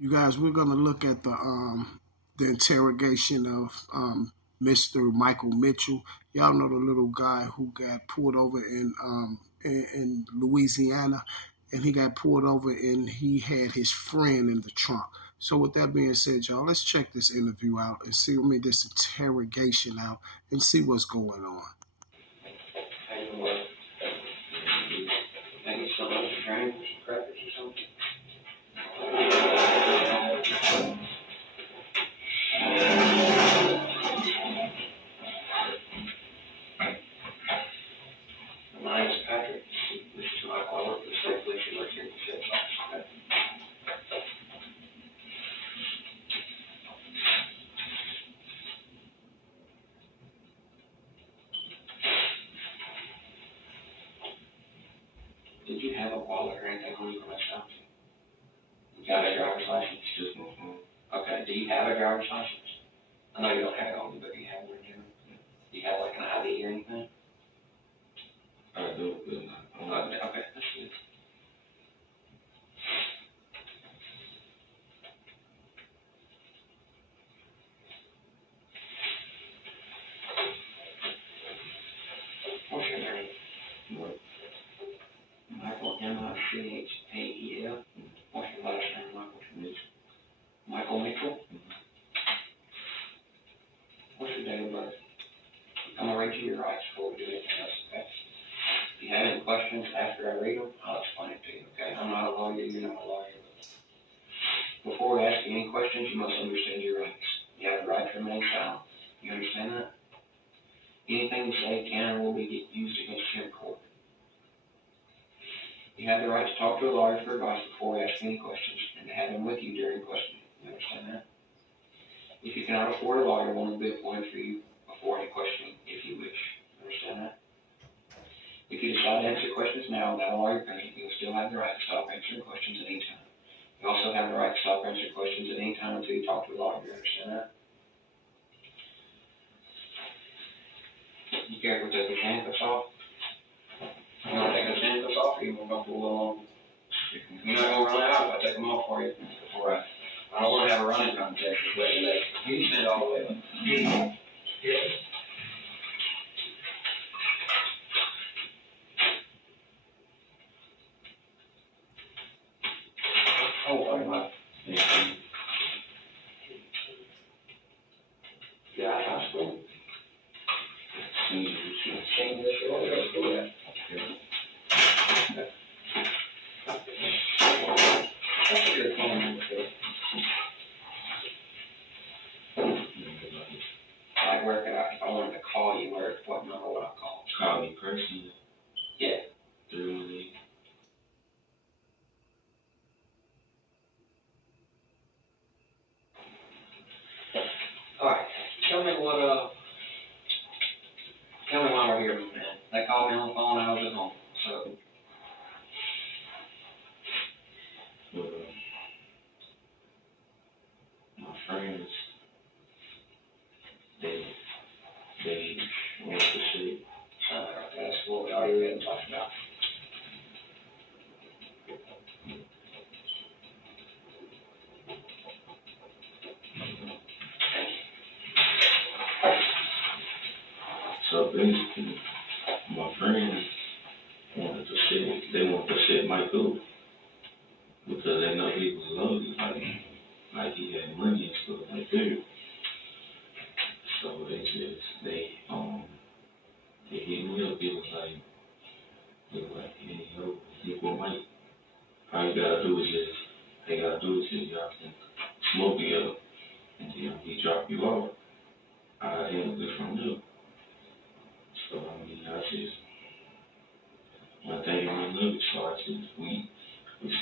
You guys, we're gonna look at the interrogation of Mr. Michael Mitchell. Y'all know the little guy who got pulled over in Louisiana, and he got pulled over and he had his friend in the trunk. So with that being said, y'all, let's check this interview out and see, I mean, this interrogation out and see what's going on. Maybe someone's trying to prep it or something. My name's Patrick. This is my caller for the state police. He works here at the sheriff's office. Did you have a wallet or anything on you when I stopped you? You got a driver's license? Just my phone. Okay. Do you have a driver's license? I know you don't have it on you, but do you have one here? Do you have like an ID or anything? I do, but I'm not. Okay, that's good. What's your name? What? Michael, Michael. What's your last name, Michael? Mitchell. Michael Mitchell? What's your date of birth? I'm gonna read you your rights before we do anything else, okay? If you have any questions after I read them, I'll explain it to you, okay? I'm not a lawyer, you're not a lawyer. Before we ask you any questions, you must understand your rights. You have the right to remain silent. You understand that? Anything you say can or will be used against you in court. You have the right to talk to a lawyer for advice before we ask any questions and to have him with you during questioning. You understand that? If you cannot afford a lawyer, one will be appointed for you before any questioning if you wish. You understand that? If you decide to answer questions now without a lawyer present, you will still have the right to stop answering questions at any time. You also have the right to stop answering questions at any time until you talk to a lawyer. You understand that? You care if we take the handcuffs off? You want to take those handcuffs off, or you want to go for a little longer? You're not going to run out if I take them off for you. All right. I don't want to have a running contest with wet and late. You can stand all the way up. Yeah. Oh, wait, my. Yeah, high school. Senior this year. What do you go to school at? What's your phone number? Like, where could I, if I wanted to call you, what number would I call? Call me personally. Yeah. 318. All right. Tell me what, tell me why we're here, man. They called me on the phone, I was at home, so. My friends, they, they want to see. That's what we already read and talked about. So basically, my friends they wanted to set Michael because they know he was loaded, like he had money and stuff like that. So they hit me up. Hey, yo, look what Mike. All you gotta do is y'all can smoke together, and he drop you off. I handle it from there. So I just one thing I love, so we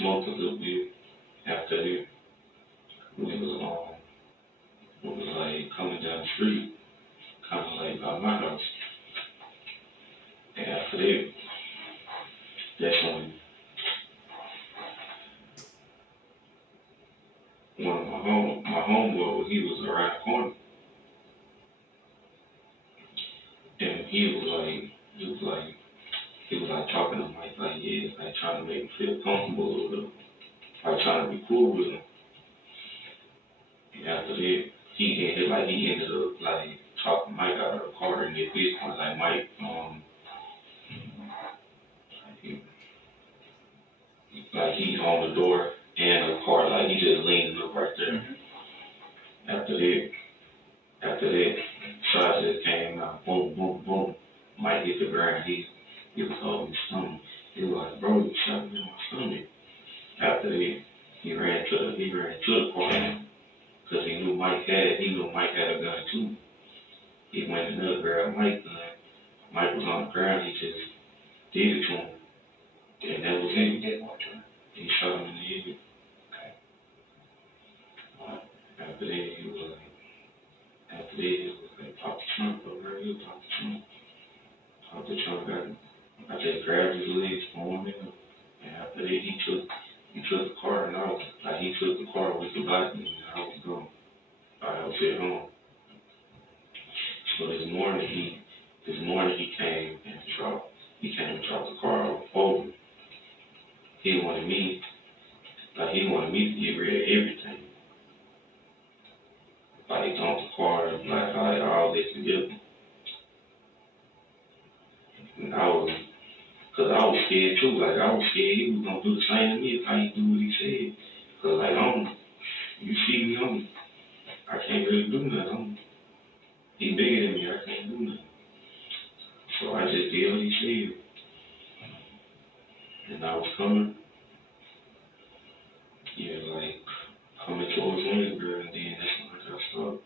smoked a little bit. After that, we was like coming down the street, kind of like by my house. And after that, that's when one of my homeboy, he was around the corner, and he was like talking to Mike, like, yeah, like trying to make him feel comfortable, or like trying to be cool with him. that, he ended up like talking Mike out of the car, and at this point, like Mike, he on the door and the car, like he just leaning up right there. After that, shots just came out, boom, boom, boom. Mike hit the ground. He was holding his stomach. He was like, bro, you shot me in my stomach. After that, he ran to the car because he knew Mike had a gun too. He went in there, grabbed Mike's gun. Mike was on the ground. He just did it to him, and that was it. He did what to him? He shot him in the head. Okay. After that, he was like, talk to Trump, bro. He'll talk to Trump. Talk to Trump. I just grabbed his legs, threw him in. And after that, he took the car, and he took the car with the body, and I was gone. I was at home. So this morning he came and dropped the car over. He wanted me to get rid of everything. Like dump the car, like all this together. And I was scared too. Like I was scared he was gonna do the same to me if I didn't do what he said. Cause like you see me, I can't really do nothing. He bigger than me, I can't do nothing. So I just did what he said. And I was coming towards Williamsburg, and then that's when I got stopped.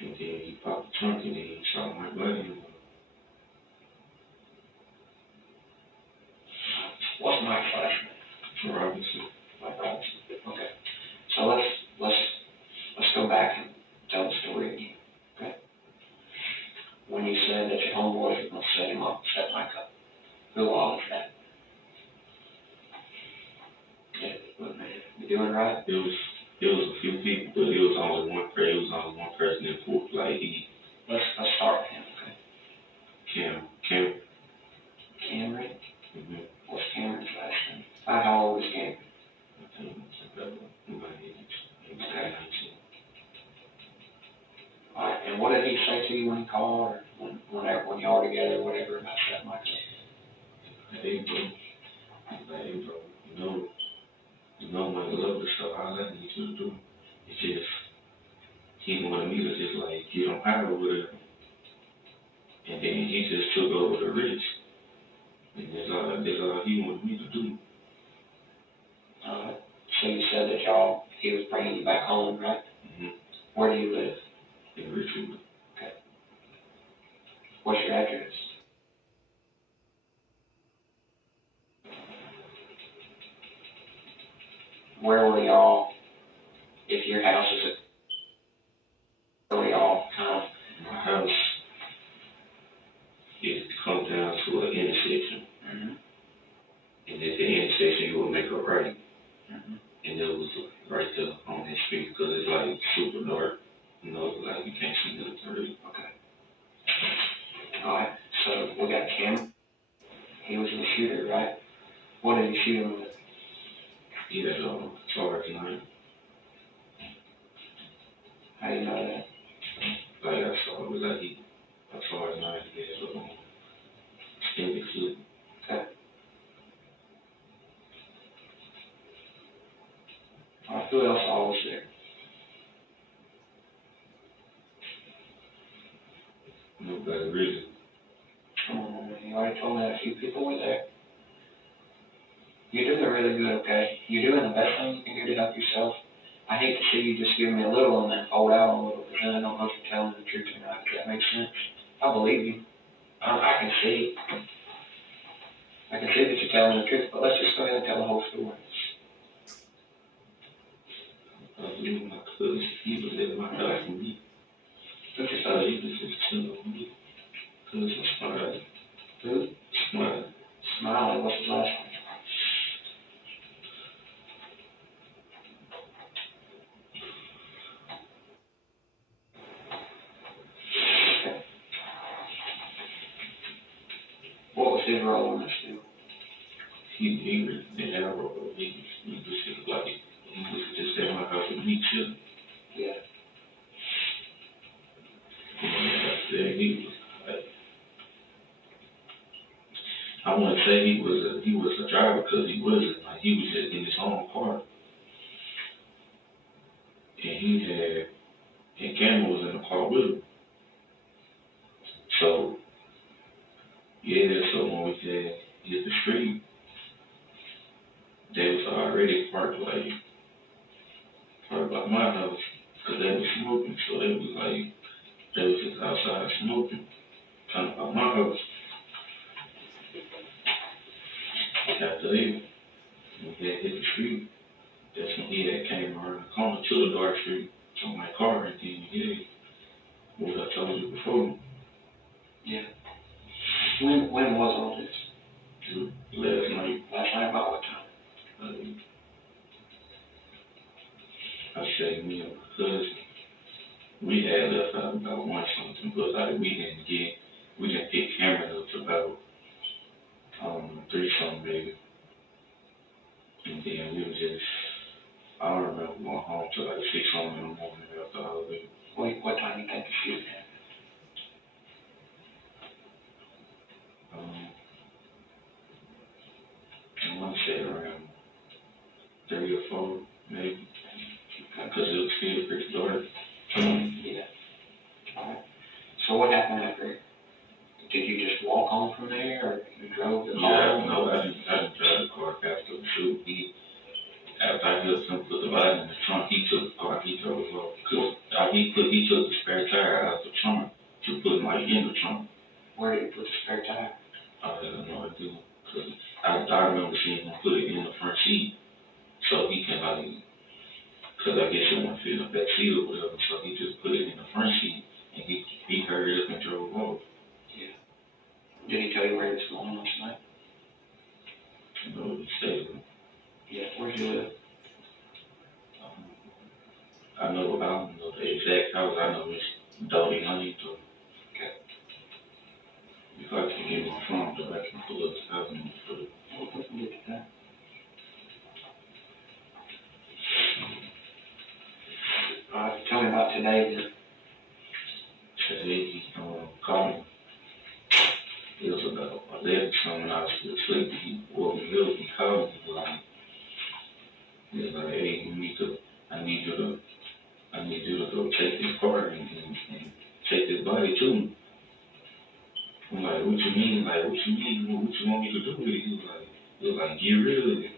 And then he popped the trunk, and then he shot my buddy. What's Mike's last name? Robinson. Mike Robinson. Okay. So let's go back and tell the story again. Okay. When you said that your homeboys were going to set him up, set Mike up, who all was that? You doing right? It was a few people, but it was only one person that pulled. Like let's start with him. Okay. Cameron. Mm-hmm. What's Cameron's last name? How old is Cameron? I think it's about 19. All right. And what did he say to you when he called, or when y'all were together, or whatever, about that, Mike? Hey, bro. You know my love and stuff. I let me to do. It's just he wanted me to just like get on high with it, and then he just took over the rich, and that's all he wanted me to do. So you said that he was bringing you back home, right? Mm-hmm. Where do you live? In Richmond. Okay. What's your address? Where were y'all, if your house is where were y'all kind of? My house, it comes down to an intersection. Mm-hmm. And at the intersection, you will make a right. Mm-hmm. And it was right there on that street because it's like super dark. Like you can't see nothing through it. Okay. All right. So we got Cameron. He was the shooter, right? What did he shoot him with? He had a charge knife. How do you know that? Like I saw it was like a charge knife. He had a extended clip. Okay. All right. Who else all was there? Nobody really. Come on, man. You already told me that a few people were there. You're doing really good, okay? You're doing the best thing you can do to help yourself. I hate to see you just give me a little and then fold out a little, because then I don't know if you're telling the truth or not. Does that make sense? I believe you. I can see. I can see that you're telling the truth, but let's just go ahead and tell the whole story. I believe my cousin, he was at my house with me. Who's your son? He was just chilling with me. Cousin Smiley. Who? Smiley. Smiley. What's his last name? What was his role in this deal? He was the arrow. He was just like, he was just at my house with me too. Yeah. Like I said, he was like, I wouldn't say he was a driver because he wasn't. Like he was just in his own car, and Cameron was in the car with him. So yeah, so when we had hit the street, they was already parked by my house because they was smoking. So they was just outside smoking, kind of by my house. After they we had hit the street, that's when he had came around the corner to the dark street to my car, and then yeah, what I told you before. Yeah. When was all this? Last night. Last night about what time? I say me and my cousin, we had left out about one something, but like we didn't pick Cameron up to about 3 something maybe. And then we was just, I don't remember going home till like 6 something in the morning after all of it. What time do you think the shooting happened? I want to say around 3 or 4 maybe, because it was still pretty dark. Yeah. Alright. So what happened after? Did you just walk home from there, or you drove the car? Yeah, no, I didn't drive the car after the shoot. After I helped him put the body in the trunk, he took the car, he drove off. Cause he took the spare tire out the trunk to put like in the trunk. Where did he put the spare tire? I had no idea. Cause I remember seeing him put it in the front seat, so he can cause I guess he wouldn't fit in the back seat or whatever, so he just put it in the front seat, and he hurried up and drove off. Yeah. Did he tell you where he was going last night? No, he stayed with me. Yeah, where do you live? I don't know the exact house. I know it's Dolly Huntington. Okay. If I can get my phone, though, I can pull up the house and put it. We can get to that. Tell me about today then. Today he called me. It was about 11 something. I was still sleeping. He woke me up. He called me. He was like, hey, I need you to go take this car and take this body to me. I'm like, what you mean? Like, what you mean? What you want me to do with it? He was like, get rid of it.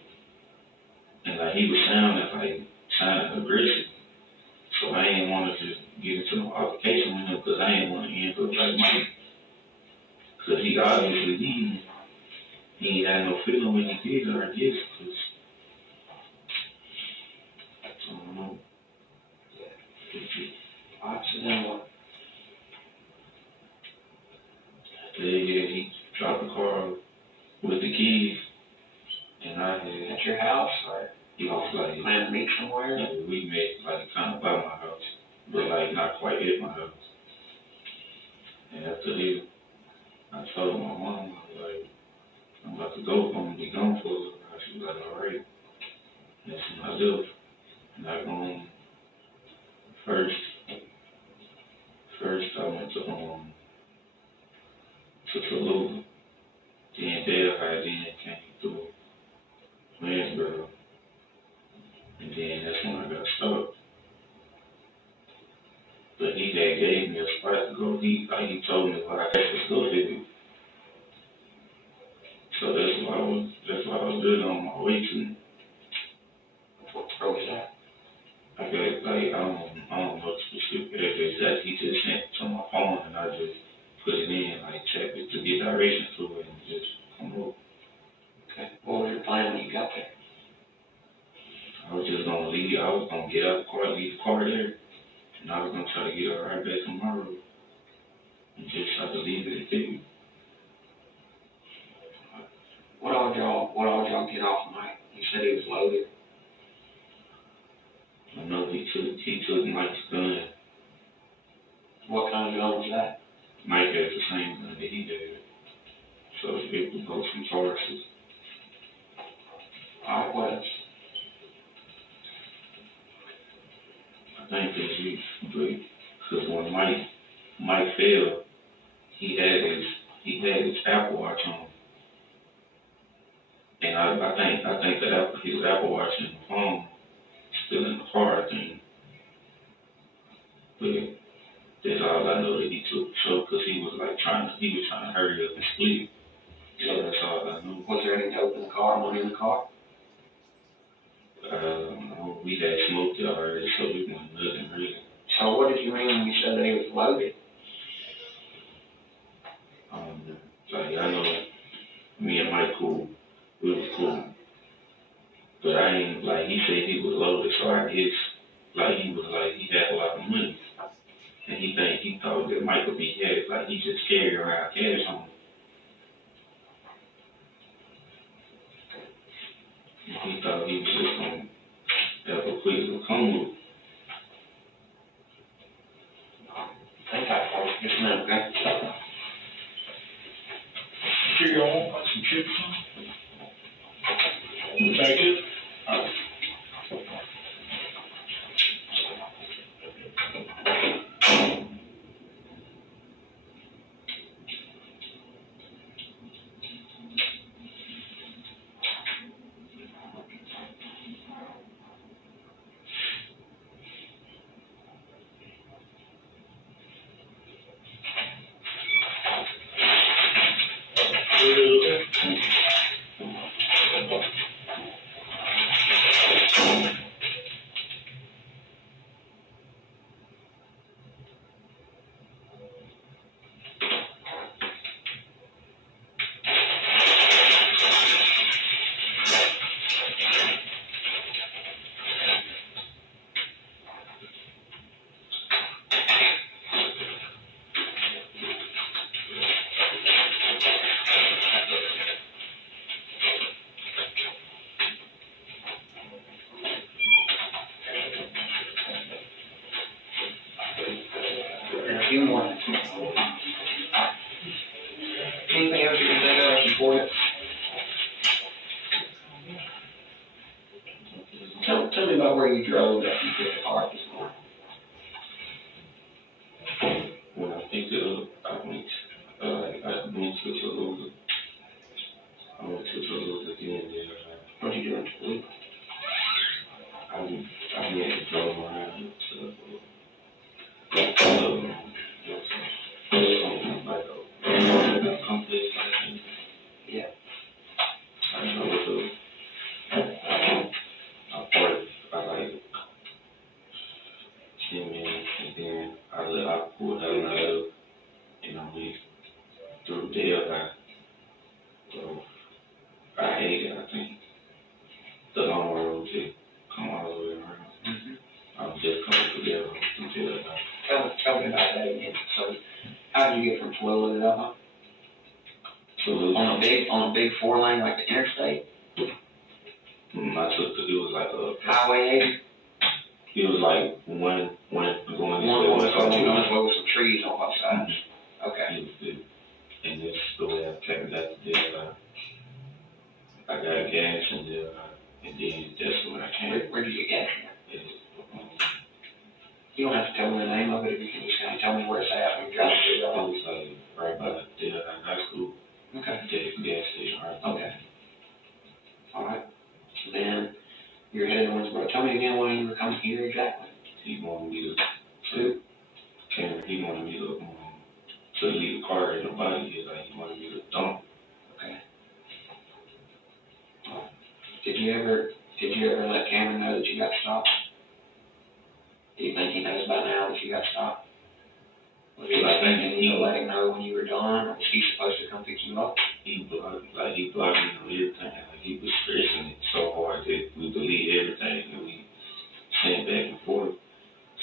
And like, he was sounding aggressive. So I ain't want to just get into no altercation with him because I ain't want to end up like Mike. Because he obviously he had no feeling when he did it, I guess, because I don't know. Alright, so then what? Yeah, he dropped the car with the keys, and I had. At your house, or He was like, plan to meet somewhere? Yeah, we met like kind of by my house, but like not quite at my house. And after this, I told my mom, I was like, I'm about to go, I'm gonna be gone for a little while. She was like, all right. And that's when I left. And I gone first I went to Tallulah. Then Delhi, then came through Lansboro. And then that's when I got stopped. But he had gave me a spot to go. He told me what I had to go to. So that's what I was really on my way to. Where was that? I got like I don't know the specific address that he just sent to my phone, and I just put it in, like check it to get directions to it, and just come over. Okay. What was your plan when you got there? I was just gonna leave. I was gonna get out the car, leave the car there, and I was gonna try to get it right back tomorrow, and just try to leave it at there. What all y'all get off Mike? You said he was loaded. I know he took Mike's gun. What kind of gun was that? Mike has the same gun that he had. So it was both from Tarsus. Alright, what else? think that he, because when Mike failed, he had his Apple Watch on, and I think that his Apple Watch and the phone still in the car, I think. But that's all I know that he took the show because he was trying to hurry up and split. So that's all I know. Was there any dope in the car, money in the car? We had smoked it already, so we wasn't nothing really. So what did you mean when you said that he was loaded? I know me and Mike cool, we was cool. But I ain't, he said he was loaded, so I guess, he had a lot of money. And he thought that Mike would be had, he just carried around cash on him. And he thought he was just going to have a quick little combo. Think I for just a minute, okay? Sure you all want some chips on? Thank you. And a few more. Anything else you can think of that's important? Tell me about where you drove that you picked the car this morning. When I picked it up, I went to Tallulah. I went to Tallulah again there. What you doing in Tallulah? I went and drove around to complex. Yeah. I drove I parked for 10 minutes and then I pulled out and I left and I went through there. So I hate it, I think. The long road to come all the way around. Mm-hmm. I was just coming through there until Tell me about that again. So, how did you get from Tallulah to Delhi? On a big 4-lane like the interstate? It was like a Highway 80? It was like one going One with some trees on both sides. Okay. It was good. And that's the way I came back to there. I got gas and then that's when I came. Where did you get gas from? You don't have to tell me the name of it if you can just kind of tell me where it's at when you drive through It Delhi. was right by the high school. Okay. The gas station right there. Okay. All right. So then you're headed to Winsboro. Tell me again when you were coming here exactly. He wanted me to leave the car in the body. He wanted me to dump. Okay. Did you ever let Cameron know that you got stopped? Do you think he knows by now that you got stopped? Was he expecting you to let him know when you were done, or was he supposed to come pick you up? He blocked me on everything. He was stressing it so hard that we believed everything that we sent back and forth.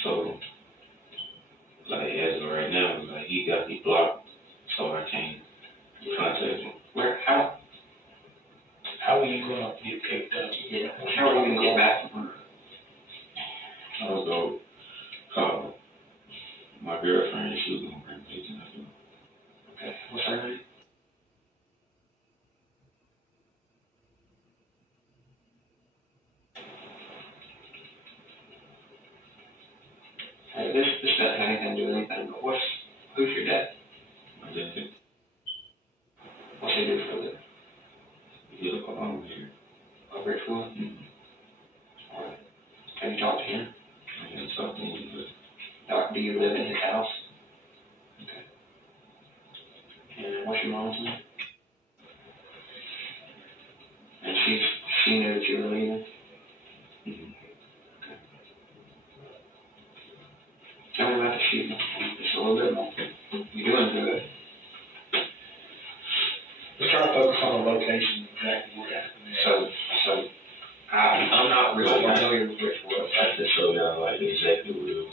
So, as of right now, he got me blocked, so I can't contact him. How are you gonna get picked up? Yeah. How are you gonna get back from her? I was going to call my girlfriend. She was going to bring me picking up. Okay. What's her name? this doesn't have anything to do with anything, but who's your dad? My dad, What's he do for a living? he live alone here. Over at Ridgewood? Mm-hmm. Alright. Have you talked to him? I ain't talked to him, but Do you live in his house? Okay. And what's your mom's name? And she knew that you were leaving? mm-hmm. Tell me about the shooting, just a little bit more. You're doing good. Let's try to focus on the location exactly where it happened. So, I'm not really familiar with Ridgewood. I have to show y'all like exactly what it was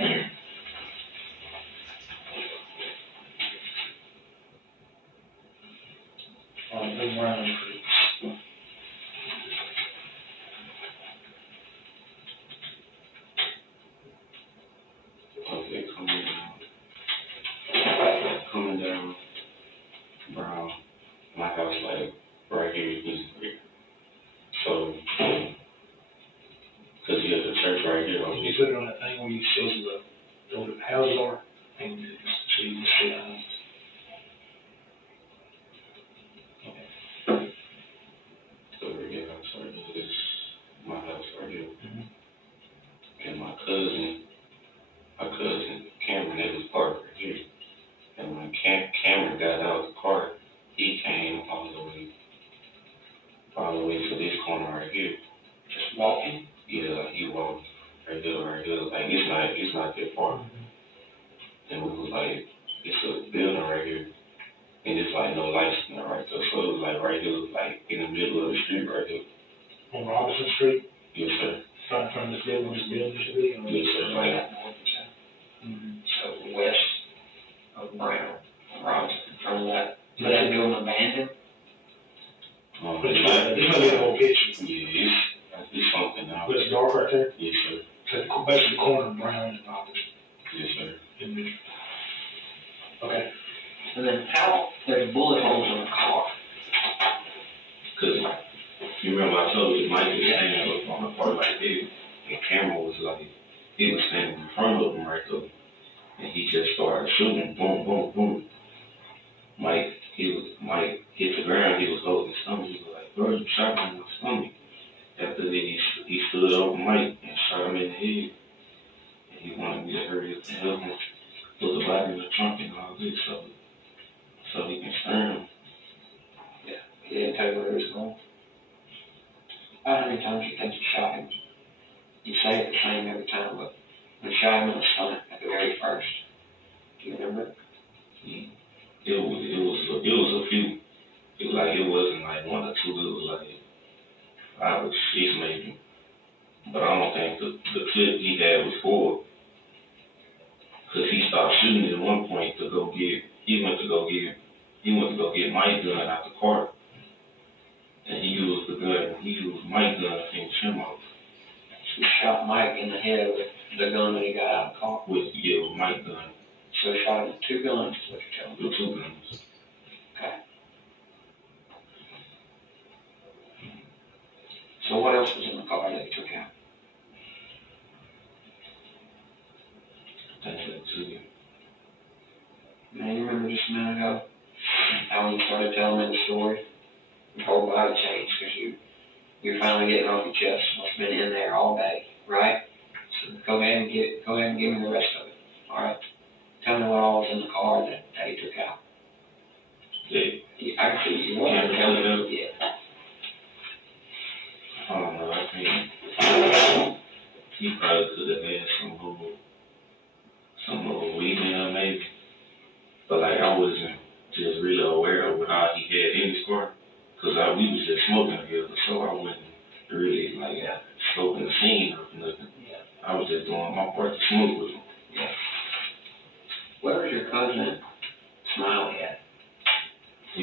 like. On the Brown Creek. Okay, coming down Brown, my house like right here is Creek. So, cause you have the church right here on You this. put it on that thing where you shows where the houses are, and so you can see the houses. So yeah, I'm sorry, this is my house right here. Mhm. And my cousin Cameron, they was parked right here. And when Cameron got out of the car, he came all the way to this corner right here. Just walking? Yeah, he walked right here. Like it's not that far. And we was like, it's a building right here. And it's like no lights in there right there. So it was like right here, like in the middle of the street right here. On Robinson Street, Yes, sir. right in front of this building, where this building used to be. Yes, sir. Right Like, up north and south. Mm-hmm. So west of Brown, Robinson, in front of that. Is that building abandoned? But it's like, this might be an old picture, yeah, it's something now. but it's dark right there. Yes, sir. So basically the corner of Brown and Robinson. Yes, sir. In Richmond. Okay. And then how, there's bullet holes in the car. Cause you remember I told you Mike was standing up on the part like this, and Cameron was like, he was standing in front of him right there, and he just started shooting, boom, boom, boom. Mike hit the ground, he was holding his stomach, he was like, bro, you shot me in my stomach. After that, he stood over Mike and shot him in the head, and he wanted me to hurry up and help him put the body in the trunk and all this, so he can stern him. Yeah, he didn't tell you where he was going. How many times do you think you shot him? You say it the same every time, but we shot him in the stomach at the very first. Do you remember? It was a few. It wasn't like one or two. It was like 5 or 6 maybe. But I don't think the clip he had was 4. Cause he stopped shooting at one point to go get. He went to go get Mike's gun out the car. And he used Mike's gun to finish him off. He shot Mike in the head with the gun that he got out of the car. With Mike's gun. So he shot him with 2 guns, is what you're telling me. With 2 guns. Okay. So what else was in the car that he took out? That's it too. Man, you remember just a minute ago how when you started telling me the story? Your whole body changed because you're finally getting off your chest. What's been in there all day, right? So go ahead and give me the rest of it. All right. Tell me what all was in the car that he took out. Actually, you want to tell me? Yeah. I don't know. I think he probably could have had some little weed in there maybe. But like I wasn't just really aware of what all he had in his car. Cause we was just smoking together, so I wasn't really like scoping the scene or nothing. Yeah. I was just doing my part to smoke with him. Yeah. Where was your cousin Smiley at? He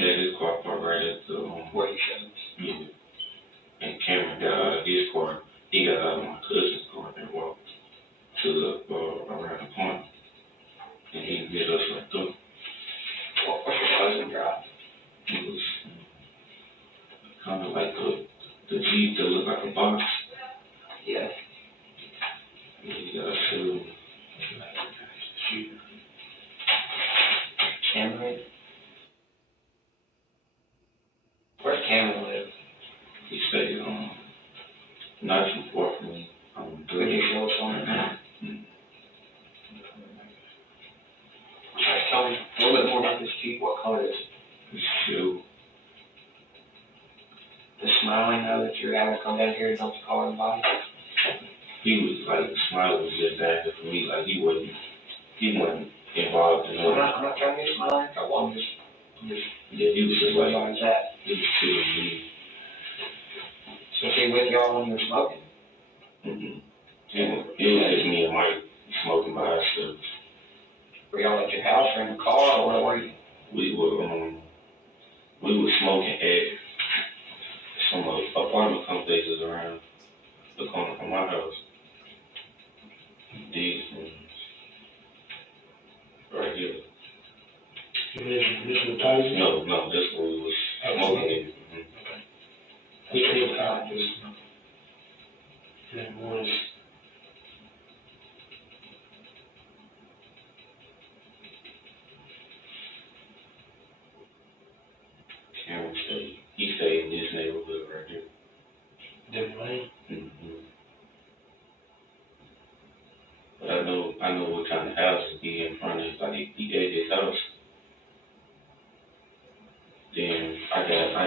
had his car parked right at the Where you showed us? yeah. And Cameron got out of his car. He got out of my cousin's car and walked to the around the corner. And he met us right there. What's your cousin drive? It was kind of like the Jeep that looked like a box. Yeah. Yeah, you gotta sue. Cameron? Where's Cameron live? He stayed not too far from me. Could you show us on it now? Alright, tell me a little bit more about this Jeep. What color is it? It's chill. The smiling now that you're having to come down here and dump the car in the body? He was like, Smiley was just down here for me. Like, he wasn't involved in I'm it. not trying to be smiling. I'm just Yeah, he was just like, where's that? he was chill with me. So he with y'all when you were smoking? Mm-hmm. It was just me and Mike smoking by ourselves. Were y'all at your house or in the car, or where were you? We were smoking at some apartment complexes around the corner from my house. These right here. This is Tyson? No, this one we was smoking. Which one car is? And one is. Cameron he stayed in this neighborhood right here. Different lane? Mm-hmm. But I know what kind of house he in front of. Like, he at his house. Then I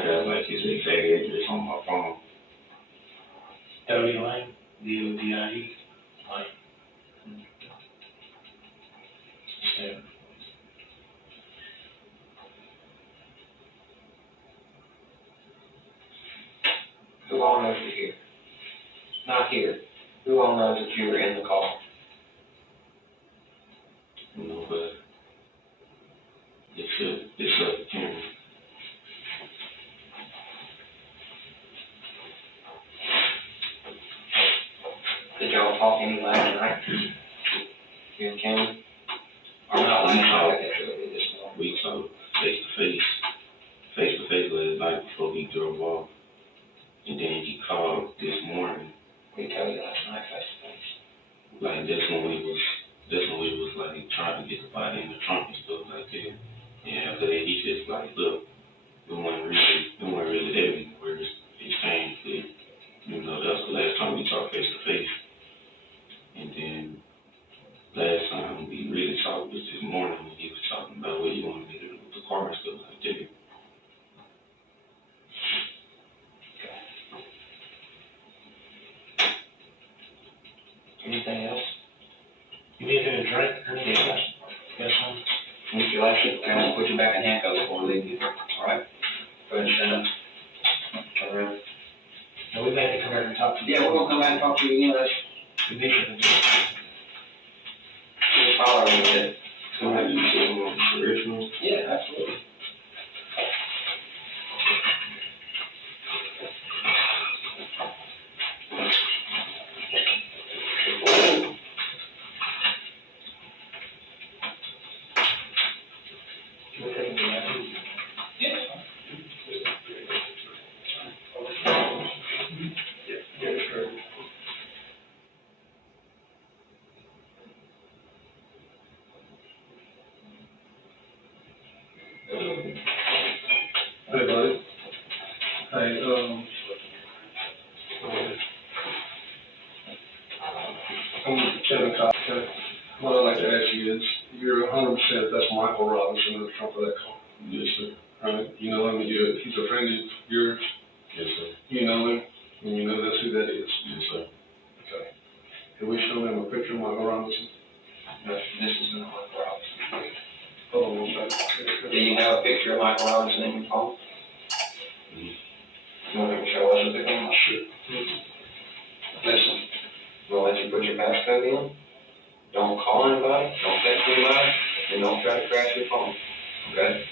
got like his exact address on my phone. 30 lane? D-O-D-I-E? Lane. Yeah. Who all knows you're here? Not here. Who all knows that you were in the car? You know, but it's up to Cameron. Did y'all talk any last night? You and Cameron? Or not last night, I guess it would be this morning. We talked face to face last night before he drove off. And then he called this morning. We told you last night face to face. Like, that's when we was like trying to get the body in the trunk and stuff like that. And after that, he just like, look, it wasn't really heavy. We're just exchanged it. You know, that's the last time we talked face to face. And then last time we really talked was this morning when he was talking about what he wanted me to do with the car and stuff like that. Anything else? You need anything to drink or anything else? Yes, son? If you like it, I'm gonna put you back in handcuffs before we leave you. Alright? Go ahead and stand up. Turn around. No, we may have to come back and talk to you. Yeah, we're gonna come back and talk to you again. Let's follow a little bit. Somebody you said on the original. Yeah, absolutely. Hey, buddy. Hey, I'm Kevin Costa. What I'd like to ask you is, you're 100% that's Michael Robinson in the trunk of that car. Yes, sir. Right? You know him, he's a friend of yours. Yes, sir. You know him, and you know that's who that is. Yes, sir. Okay. Can we show him a picture of Michael Robinson? No, this is not Michael Robinson. Hold on one second. Do you have a picture of Michael Robinson in your phone? You want me to show us a picture? Sure. Listen, we'll let you put your passcode in. Don't call anybody, don't text anybody, and don't try to crash your phone. Okay?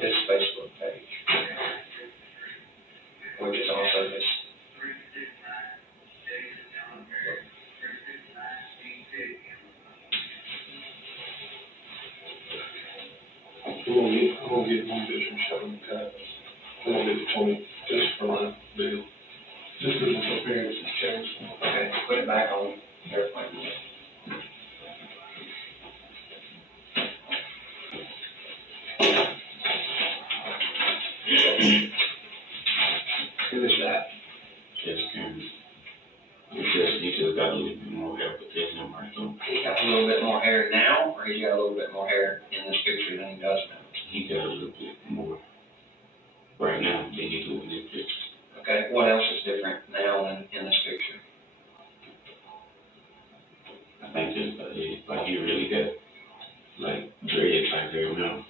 his Facebook page, which is also his. I'm gonna get one picture and show them cut. I'm gonna get the 20, just for my deal. Just because its appearance has changed. Okay, put it back on airplane. Who is that? Just Karen. He just got a little bit more hair protection right so. He's got a little bit more hair now, or he's got a little bit more hair in this picture than he does now? He got a little bit more right now than he do in this picture. Okay, what else is different now than in this picture? I think just like he really got like dread type hair now.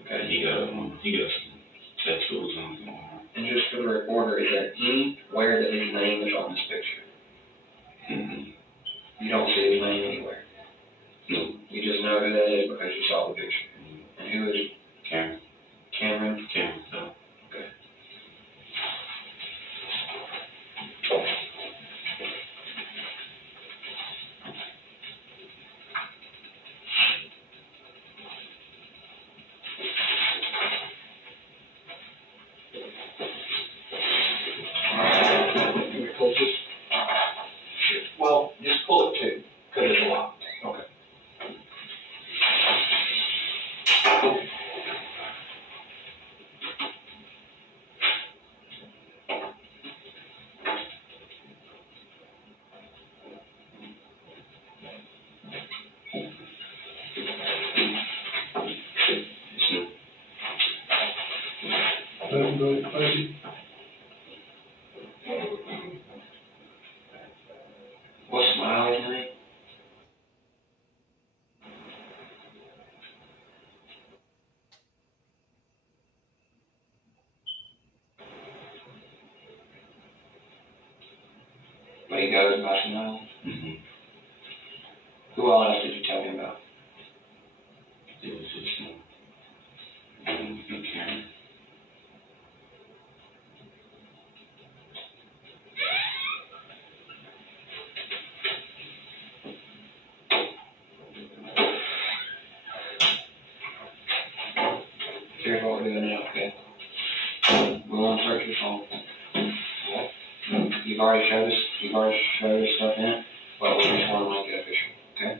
Okay. He got some tattoos on him. And just for the recorder, is there anywhere that his name is on this picture? Mm-hmm. You don't see his name anywhere. No. You just know who that is because you saw the picture. Mm-hmm. And who is Karen. Cameron? Karen, so. Okay. Can we close this? Well, just pull it too, because it's a lot. Okay. Nothing really crazy. What's Smiley's name? But he goes by Smiley. Mm-hmm. Who all else did you tell me about? It was just and Karen. Here's what we're doing now, okay? We'll insert your phone. You've already showed us stuff in it, but we just want to make it official, okay?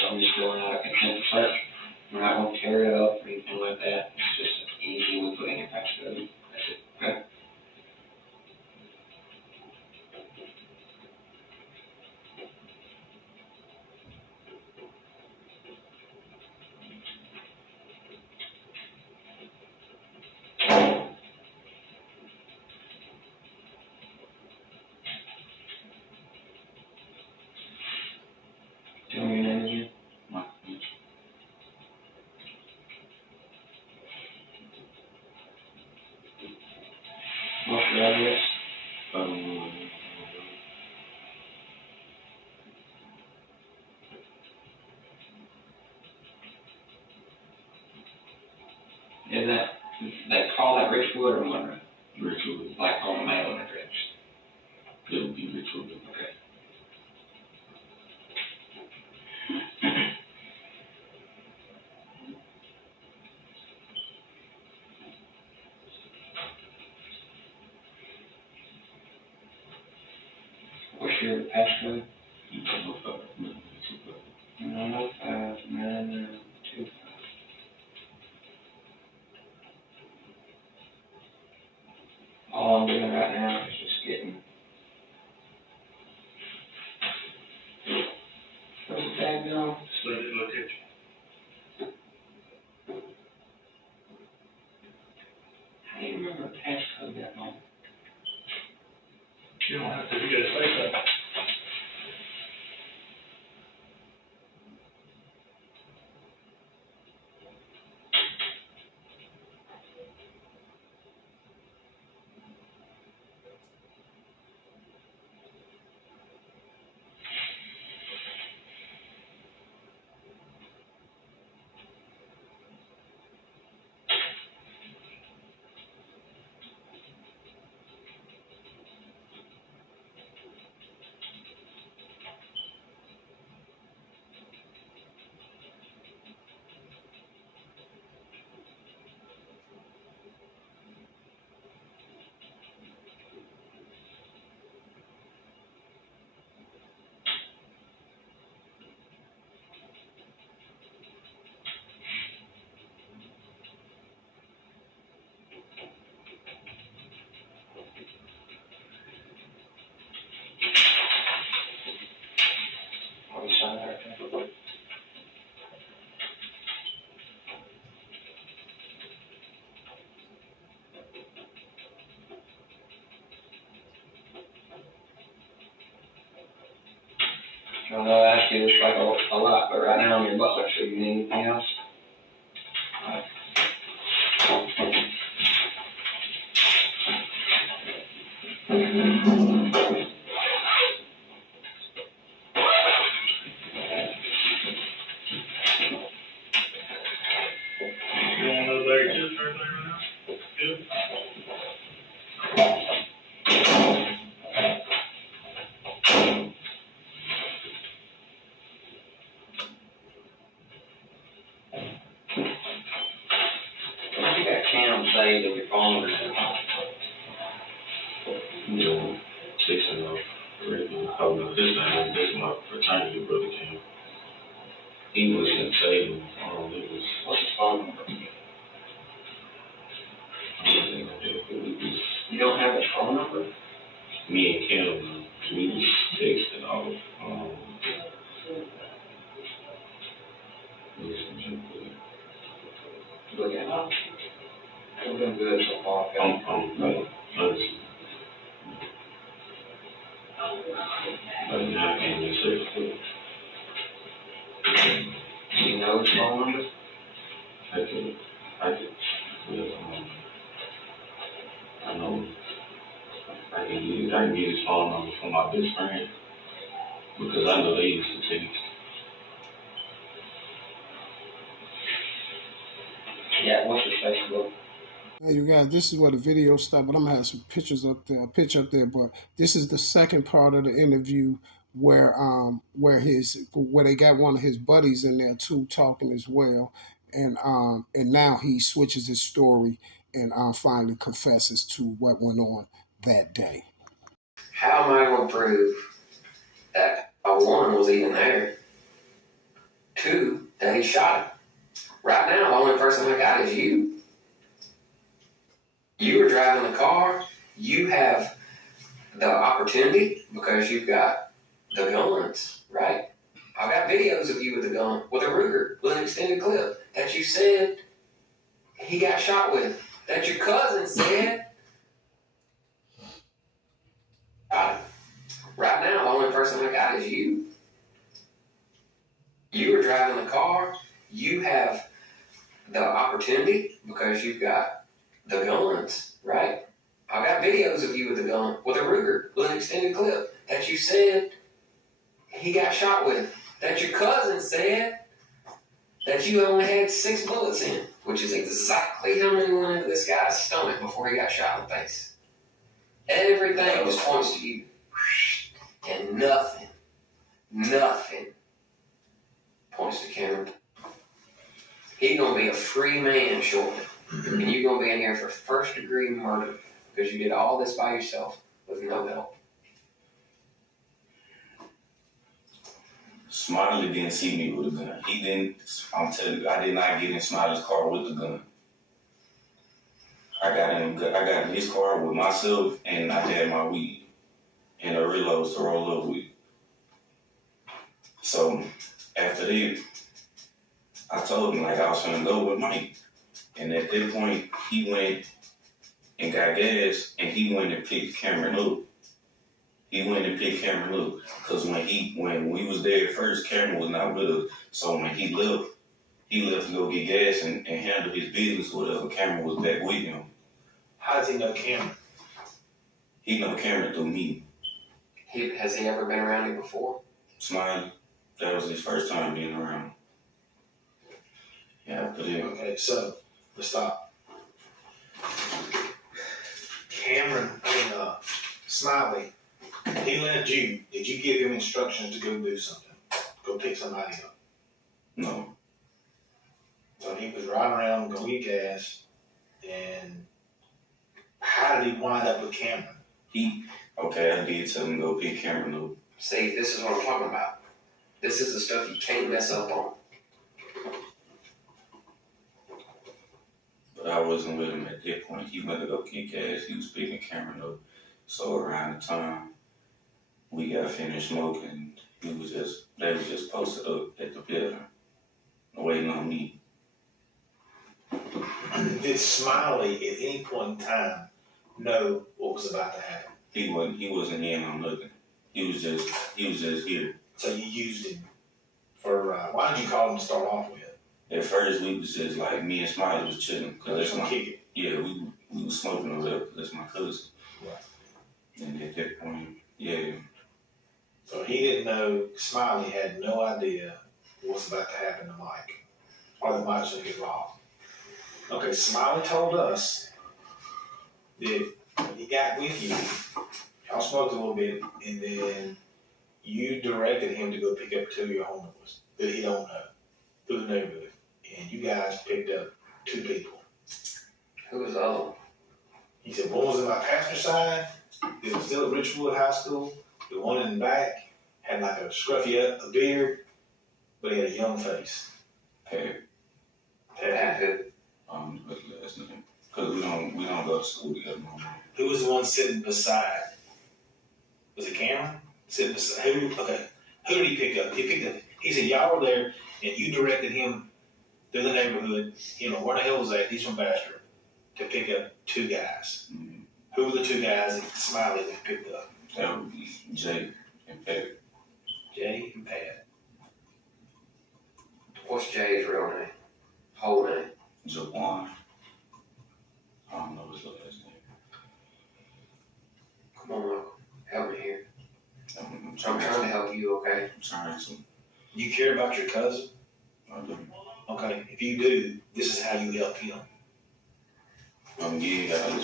So I'm just filling out a consent search. We're not going to tear it up or anything like that. It's just anything we put in your passcode. That's it, okay? Tell me your name again. Michael Mitchell. What's your address? Is that, they call that Richwood or Monroe? Ritual. Like on the mailing address? It would be ritual. Okay. What's your passcode? 9059925. All I'm doing right now is just getting. What's the tag on? Just let it look at you. How do you remember a passcode that long? You don't have to, you gotta say that. I know I ask you this like a lot, but right now I'm your butler, so you need anything else? Alright. You want those there, just right there now? Good. You got Cam saved in your phone or something? No, 6-0. Oh no, this my fraternity brother came. He was in Salem. It was What's his phone number? You don't have his phone number? me and Kim. We was texting off. Look at him. We've been good so far. Honestly. But now I can't even say Do you know his phone number? I could, I know, I can get his phone number from my best friend, because I know they used to text. Yeah, what's his Facebook? Hey, you guys, this is where the video stopped, but I'm gonna have some pictures up there, a picture up there. But this is the second part of the interview where they got one of his buddies in there too talking as well, and now he switches his story and finally confesses to what went on that day. How am I going to prove that one was even there? Two, that he shot him. Right now, the only person I got is you. You were driving the car. You have the opportunity because you've got the guns, right? I've got videos of you with a gun, with a Ruger, with an extended clip that you said he got shot with, that your cousin said shot him. Right now, the only person I got is you. You were driving the car. You have the opportunity because you've got the guns, right? I've got videos of you with a gun, with a Ruger, with an extended clip that you said he got shot with, that your cousin said that you only had 6 bullets in, which is exactly how many went into this guy's stomach before he got shot in the face. Everything just points to you. And nothing points to Cameron. He's going to be a free man shortly. And you're going to be in here for first-degree murder because you did all this by yourself with no help. Smiley didn't see me with a gun. He didn't. I'm telling you, I did not get in Smiley's car with a gun. I got in his car with myself, and I had my weed and the reloads to roll up with. So after that, I told him like I was gonna go with Mike, and at that point he went and got gas, and he went and picked Cameron up. Because when we was there at first, Cameron was not with us. So when he left to go get gas and handle his business, whatever. Cameron was back with him. How does he know Cameron? He know Cameron through me. Has he ever been around here before? Smiley, that was his first time being around. Yeah, after that. Okay, so let's stop. Smiley, he left you. Did you give him instructions to go do something? Go pick somebody up? No. So he was riding around, going to get gas, and how did he wind up with Cameron? I did tell him to go pick Cameron up. See, this is what I'm talking about. This is the stuff you can't mess up on. But I wasn't with him at that point. He went to go get gas. He was picking Cameron up. So around the time we got finished smoking, they was just posted up at the building, waiting on me. Did Smiley at any point in time know what was about to happen? He wasn't in on nothing. He was just here. So you used him for, why did you call him to start off with? At first, we was just like, me and Smiley was chilling. Cause that's my, kick it. yeah, we was smoking over there, cause that's my cousin. Right. And at that point, yeah. So he didn't know, Smiley had no idea what's about to happen to Mike. Or that Mike's gonna get robbed. Okay, Smiley told us that when he got with you, y'all smoked a little bit, and then you directed him to go pick up 2 of your homies that he don't know through the neighborhood. And you guys picked up 2 people. Who was the other one? He said one was in my passenger side, that was still at Richwood High School. The one in the back had like a scruffy a beard, but he had a young face. Pat. Pat. What's the last name? Cause we don't go to school together no more. Who was the one sitting beside? Was it Cameron? Sitting beside who? Okay. Who did he pick up? He said y'all were there and you directed him through the neighborhood, where the hell was that? He's from Bastrop, to pick up 2 guys. Mm-hmm. Who were the 2 guys that Smiley that picked up? That would be Jay and Pat. Jay and Pat. What's Jay's real name? Whole name? Jawan. I don't know his last name. Come on, Michael. Help me here. I'm I'm trying to help you, okay? I'm trying to. You care about your cousin? I do. Okay. If you do, this is how you help him. I'm getting out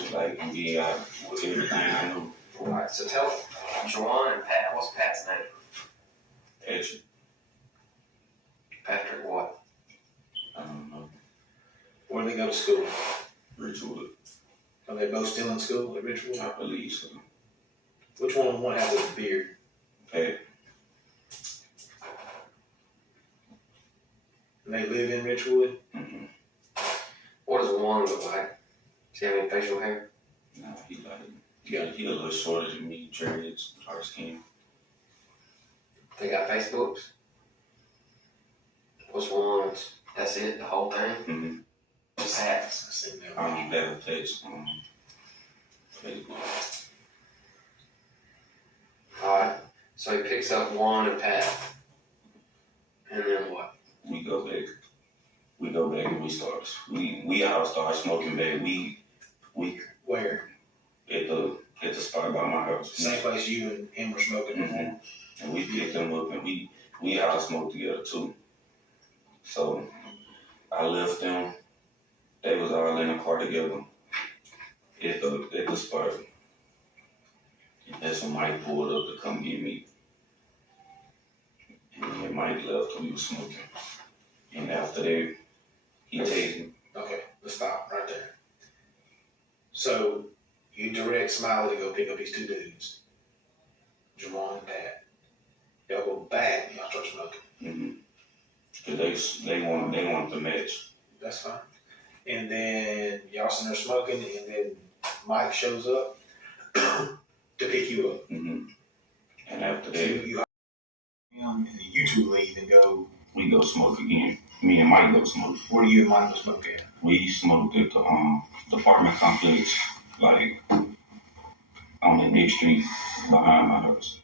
with everything I know. Alright, so tell Juwan and Pat, what's Pat's name? Patrick. Patrick what? I don't know. Where do they go to school? Richwood. Are they both still in school at Richwood? I believe so. Which one has a beard? Pat. And they live in Richwood? Mm-hmm. What does Juwan look like? Does he have any facial hair? No, he a little shorter than me, dreads, dark skin. They got Facebooks? What's Juwan's? That's it, the whole thing? Mm-hmm. Just hats. I seen that. I don't have a text on Facebook. Alright, so he picks up Juan and Pat. And then what? We go back and we all start smoking back. We Where? at the spot by my house. Same place you and him were smoking before? Mm-hmm. And we picked them up and we all smoked together too. So I left them. They was all in the car together at the spot. And that's when Mike pulled up to come get me. And then Mike left and we was smoking. And after that, he tased me. Okay, let's stop right there. So you direct Smiley to go pick up these 2 dudes, Jawan and Pat. Y'all go back and y'all start smoking. Mm-hmm. Cause they want the match. That's fine. And then y'all sitting there smoking, and then Mike shows up to pick you up. Mm-hmm. And after So that, you him and you 2 leave and go. we go smoke again. Me and Mike go smoke. Where do you and Mike go smoke at? We smoked at the apartment complex, like on the next street behind my house.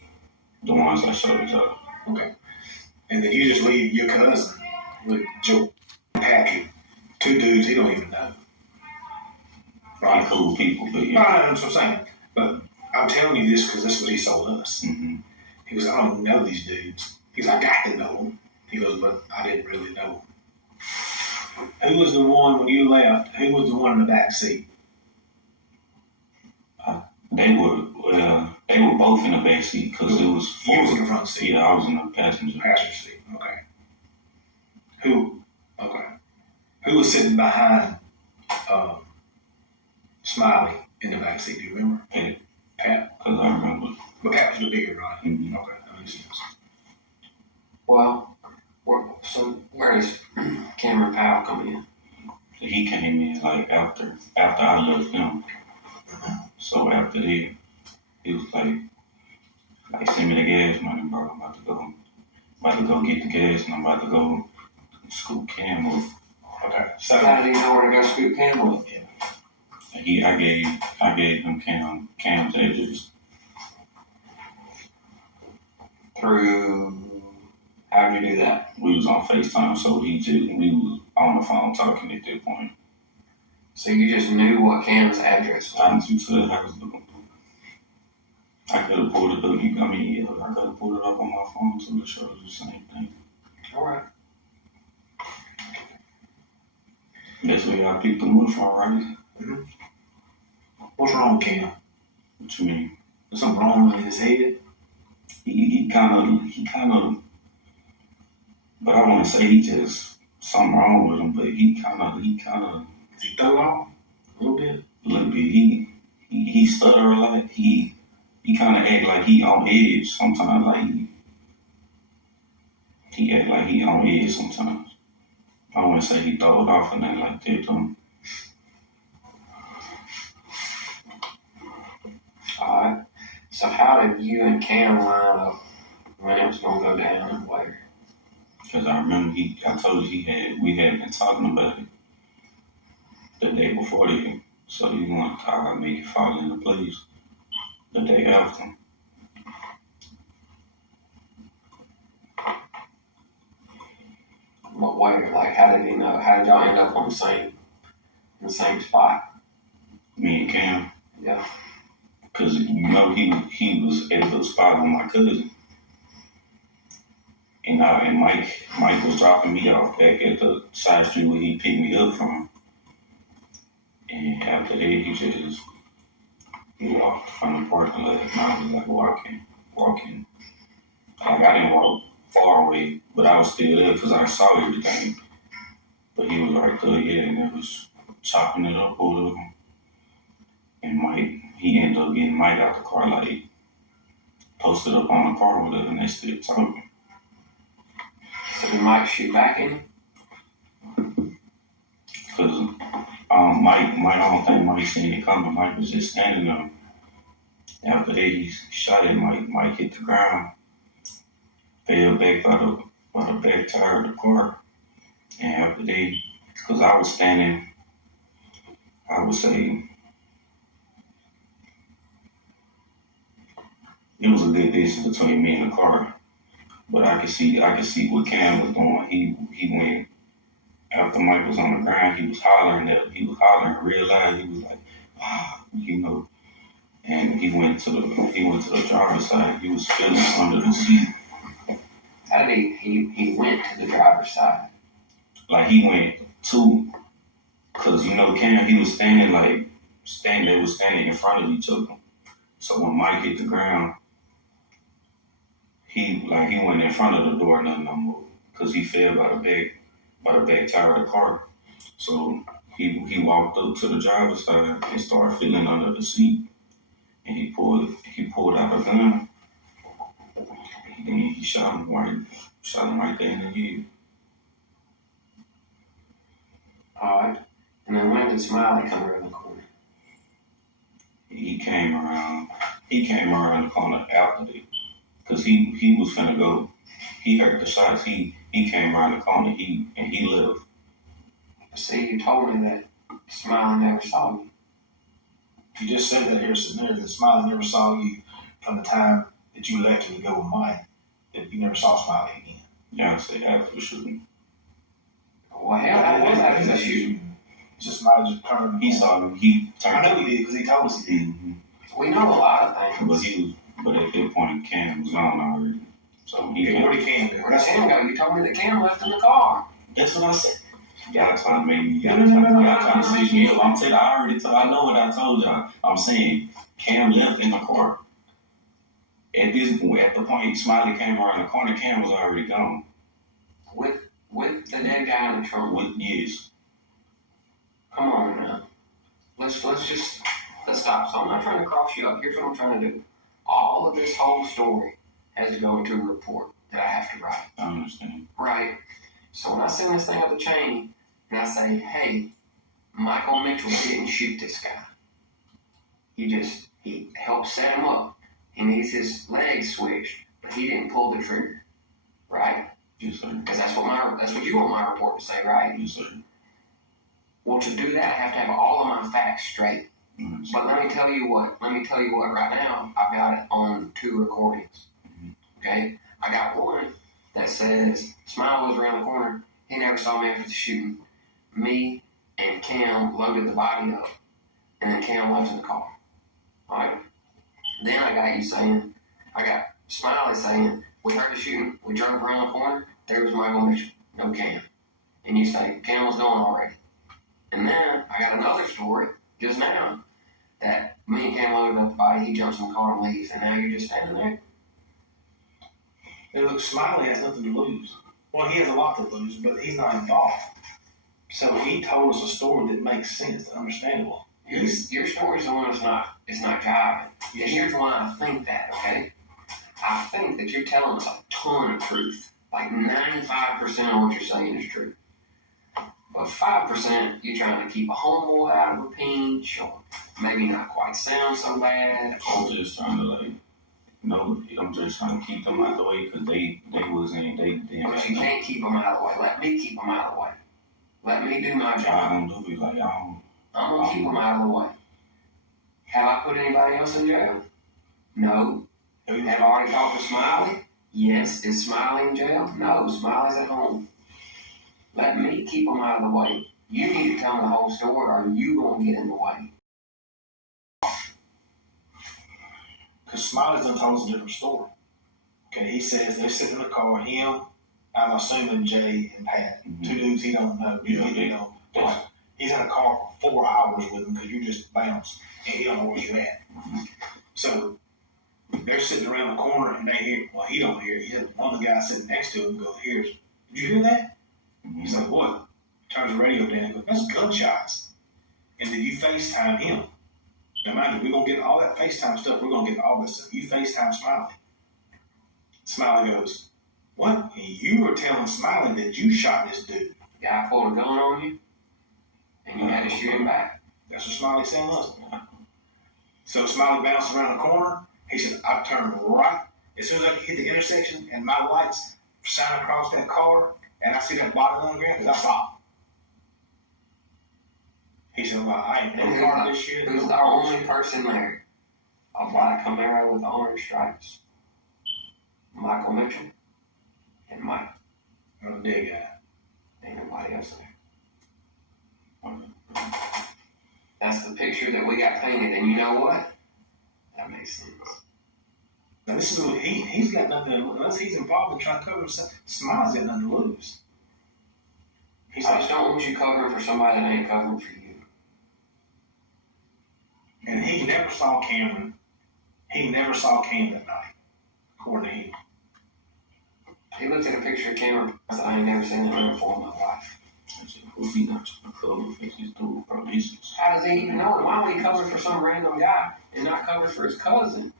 The ones I showed you. Okay. And then you just leave your cousin with Joe Patrick, 2 dudes he don't even know. Right, cool people, but yeah. No, that's what I'm saying. But I'm telling you this because this is what he told us. Mm-hmm. He goes, I don't know these dudes. He's like, I got to know them. He goes, but I didn't really know them. Who was the one when you left? Who was the one in the back seat? They were both in the back seat because it was. You was in the front seat. Yeah, I was in the passenger. Passenger seat. Okay. Who? Okay. Who was sitting behind Smiley in the back seat? Do you remember? Pat. Pat. Because I remember. But Pat was the bigger, right? Mm-hmm. Okay. That makes sense. Well, where does Cameron Powell come in? So he came in like after I left him. So after that, he was like send me the gas money, bro. I'm about to go get the gas, and I'm about to go scoop Cam up. Okay. So How did he know where to go scoop Cam with? And I gave him Cam's address. Through How'd you do that? We was on FaceTime, so we was on the phone talking at that point. So you just knew what Cam's address was? I knew to the house. I could have pulled it up. I could have pulled it up on my phone too to show you the same thing. All right. That's where y'all picked them up from, right? Mm-hmm. What's wrong with Cam? What you mean? There's something wrong with his head? He kind of, but I want to say he just something wrong with him. But he kind of, Is he throw off a little bit? a little bit. He stutter a lot. He kind of act like he on edge sometimes. Like he act like he on edge sometimes. I wouldn't say he throw it off or nothing like that. Alright. So how did you and Cam line up when it was gonna go down and where? Because I remember I told you we had been talking about it the day before that. So he wanted to make it fall into place the day after. What where? Like how did he know? How did y'all end up on in the same spot? Me and Cam. Yeah. Because he was at the spot with my cousin. And Mike was dropping me off back at the side street where he picked me up from. And after that, he walked from the parking lot, and I was like walking. Like I didn't walk far away, but I was still there because I saw everything. But he was right there, yeah, and it was chopping it up over him. And he ended up getting Mike out the car, like posted up on the car with her, and they still talking. So did Mike shoot back in? Because I don't think Mike seen it coming. Mike was just standing there. After that, he shot at Mike. Mike hit the ground, fell back by the back tire of the car. And after that, because I was standing, I would say it was a good distance between me and the car. But I could see what Cam was doing. He went after Mike was on the ground. He was hollering real loud. He was like, And he went to the driver's side. He was feeling under the seat. How did he went to the driver's side? Like he went to, cause Cam, he was standing they were standing in front of each other. So when Mike hit the ground, he went in front of the door no more, cause he fell by the back tire of the car. So he walked up to the driver's side and started feeling under the seat, and he pulled out a gun. And then he shot him right there in the head. Alright. And then when did Smiley come around the corner? He came around the corner after that. Cause he was finna go. He heard the shots. He came around the corner. He left. See, you told me that Smiley never saw you. You just said that here, that Smiley never saw you from the time that you left him to go with Mike. That you never saw Smiley again. Yeah, I say after the shooting. Well, hell, that was after the shooting. It's just Smiley just turned. He saw me. He turned. I know he did because he told us he did. Mm-hmm. We know a lot of things. But at that point, Cam was gone already. So he where did Cam go? Where did Cam go? You told me that Cam left in the car. That's what I said. Y'all trying to make me. No. Y'all trying to switch me up. I'm telling you, I know what I told y'all. I'm saying Cam left in the car. At the point Smiley came around the corner, Cam was already gone. With the dead guy in the trunk. Yes. Come on now. Let's stop. So I'm not trying to cross you up. Here's what I'm trying to do. All of this whole story has to go into a report that I have to write. I understand. Right. So when I send this thing up the chain and I say, hey, Michael Mitchell didn't shoot this guy. He helped set him up. He needs his legs switched, but he didn't pull the trigger. Right? Yes, sir. Because that's what you want my report to say, right? Yes, sir. Well, to do that, I have to have all of my facts straight. Mm-hmm. But let me tell you what right now, I've got it on 2 recordings. Mm-hmm. Okay? I got one that says Smiley was around the corner. He never saw me after the shooting. Me and Cam loaded the body up, and then Cam left in the car. All right. Then I got Smiley saying, we heard the shooting, we drove around the corner, there was Michael Mitchell, no Cam. And you say, Cam was gone already. And then I got another story just now that me and Cam loaded up the body, he jumps in the car and leaves, and now you're just standing there. And look, Smiley has nothing to lose. Well, he has a lot to lose, but he's not involved. So he told us a story that makes sense, understandable. Your story's the one it's not jiving. And here's why I think that, okay? I think that you're telling us a ton of truth. Like 95% of what you're saying is true. But 5% you're trying to keep a homeboy out of a pinch, or maybe not quite sound so bad. I'm just trying to I'm just trying to keep them out of the way because they But you can't keep them out of the way. Let me keep them out of the way. Let me do my job. I don't do it like I'm gonna keep them out of the way. Have I put anybody else in jail? No. Have I already talked to Smiley? Yes. Is Smiley in jail? No. Smiley's at home. Let me keep them out of the way. You need to tell me the whole story, or you gonna get in the way. Because Smiley's done told us a different story. Okay, he says they're sitting in the car, him, I'm assuming Jay and Pat, two dudes he don't know. He's in a car for 4 hours with him because you just bounced and he don't know where you at. So they're sitting around the corner and they hear, well, he don't hear it. He said one of the guys sitting next to him goes, did you hear that? He's like, what? Turns the radio down and goes, that's gunshots. And then you FaceTime him. Now mind you, we're going to get all that FaceTime stuff. We're going to get all this stuff. You FaceTime Smiley. Smiley goes, what? And you were telling Smiley that you shot this dude. The guy pulled a gun on you, and you had to shoot him back. That's what Smiley's telling us. So Smiley bounced around the corner. He said, I turned right. As soon as I hit the intersection and my lights shine across that car, and I see that body on the ground, because I stopped. He said, well, I ain't no part of this shit. Who's the only person there? A black Camaro with orange stripes. Michael Mitchell and Mike. I'm a dead guy. Ain't nobody else there. That's the picture that we got painted, and you know what? That makes sense. Now this is what he's got nothing to lose. Unless he's involved in trying to cover himself. Smiley's got nothing to lose. I just don't want you covering for somebody that ain't covering for you. And he never saw Cameron. He never saw Cam that night, according to him. He looked at a picture of Cameron and said, I ain't never seen him before in my life. I said, well, he not trying to cover for his dude, bro. How does he even know it? Why would he cover for some random guy and not cover for his cousin?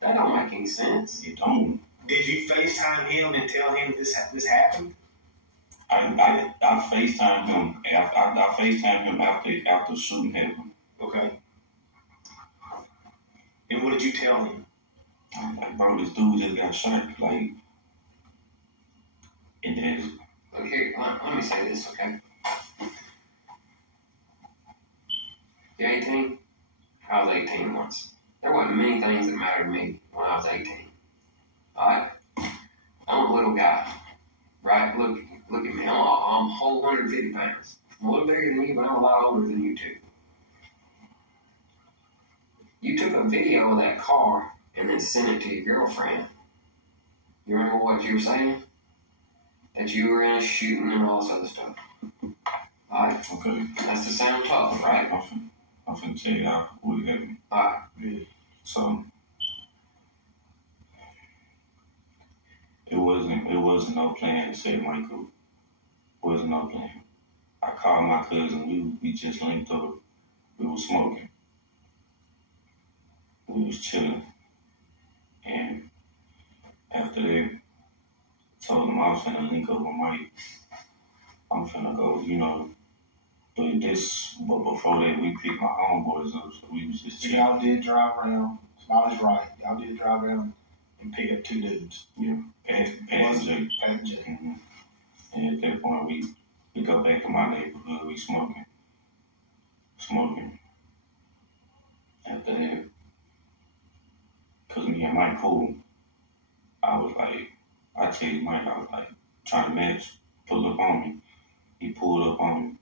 That don't make any sense. It don't. Did you FaceTime him and tell him this happened? I FaceTimed him. I FaceTimed him after shooting happened. Okay. And what did you tell him? I'm like, bro, this dude just got shot. Like, and then. Look here, let me say this, okay? You 18? I was 18 once. There wasn't many things that mattered to me when I was 18. Alright? I'm a little guy. Right? Look at me. I'm a whole 150 pounds. I'm a little bigger than you, but I'm a lot older than you two. You took a video of that car and then sent it to your girlfriend. You remember what you were saying? That you were in a shooting and all this other stuff. Alright? Okay. That's to sound tough, right? I'm finna tell you what happened. Alright. Yeah. So it wasn't no plan to save Michael. It wasn't no plan. I called my cousin, we just linked up. We was smoking. We was chilling. And after that, told him I was finna link up with Mike. I'm finna go, do this. But before that, we picked my homeboys up, so we was just So chilling. y'all did drive around. Smiley's right. Y'all did drive around and pick up two dudes. Yeah, Pat and Jay. Pat and Jay. Mm-hmm. And at that point, we go back to my neighborhood. We smoking. After that, cause me and Mike cool, I was like, I tell you, Mike, I was like trying to match, pull up on me. He pulled up on me,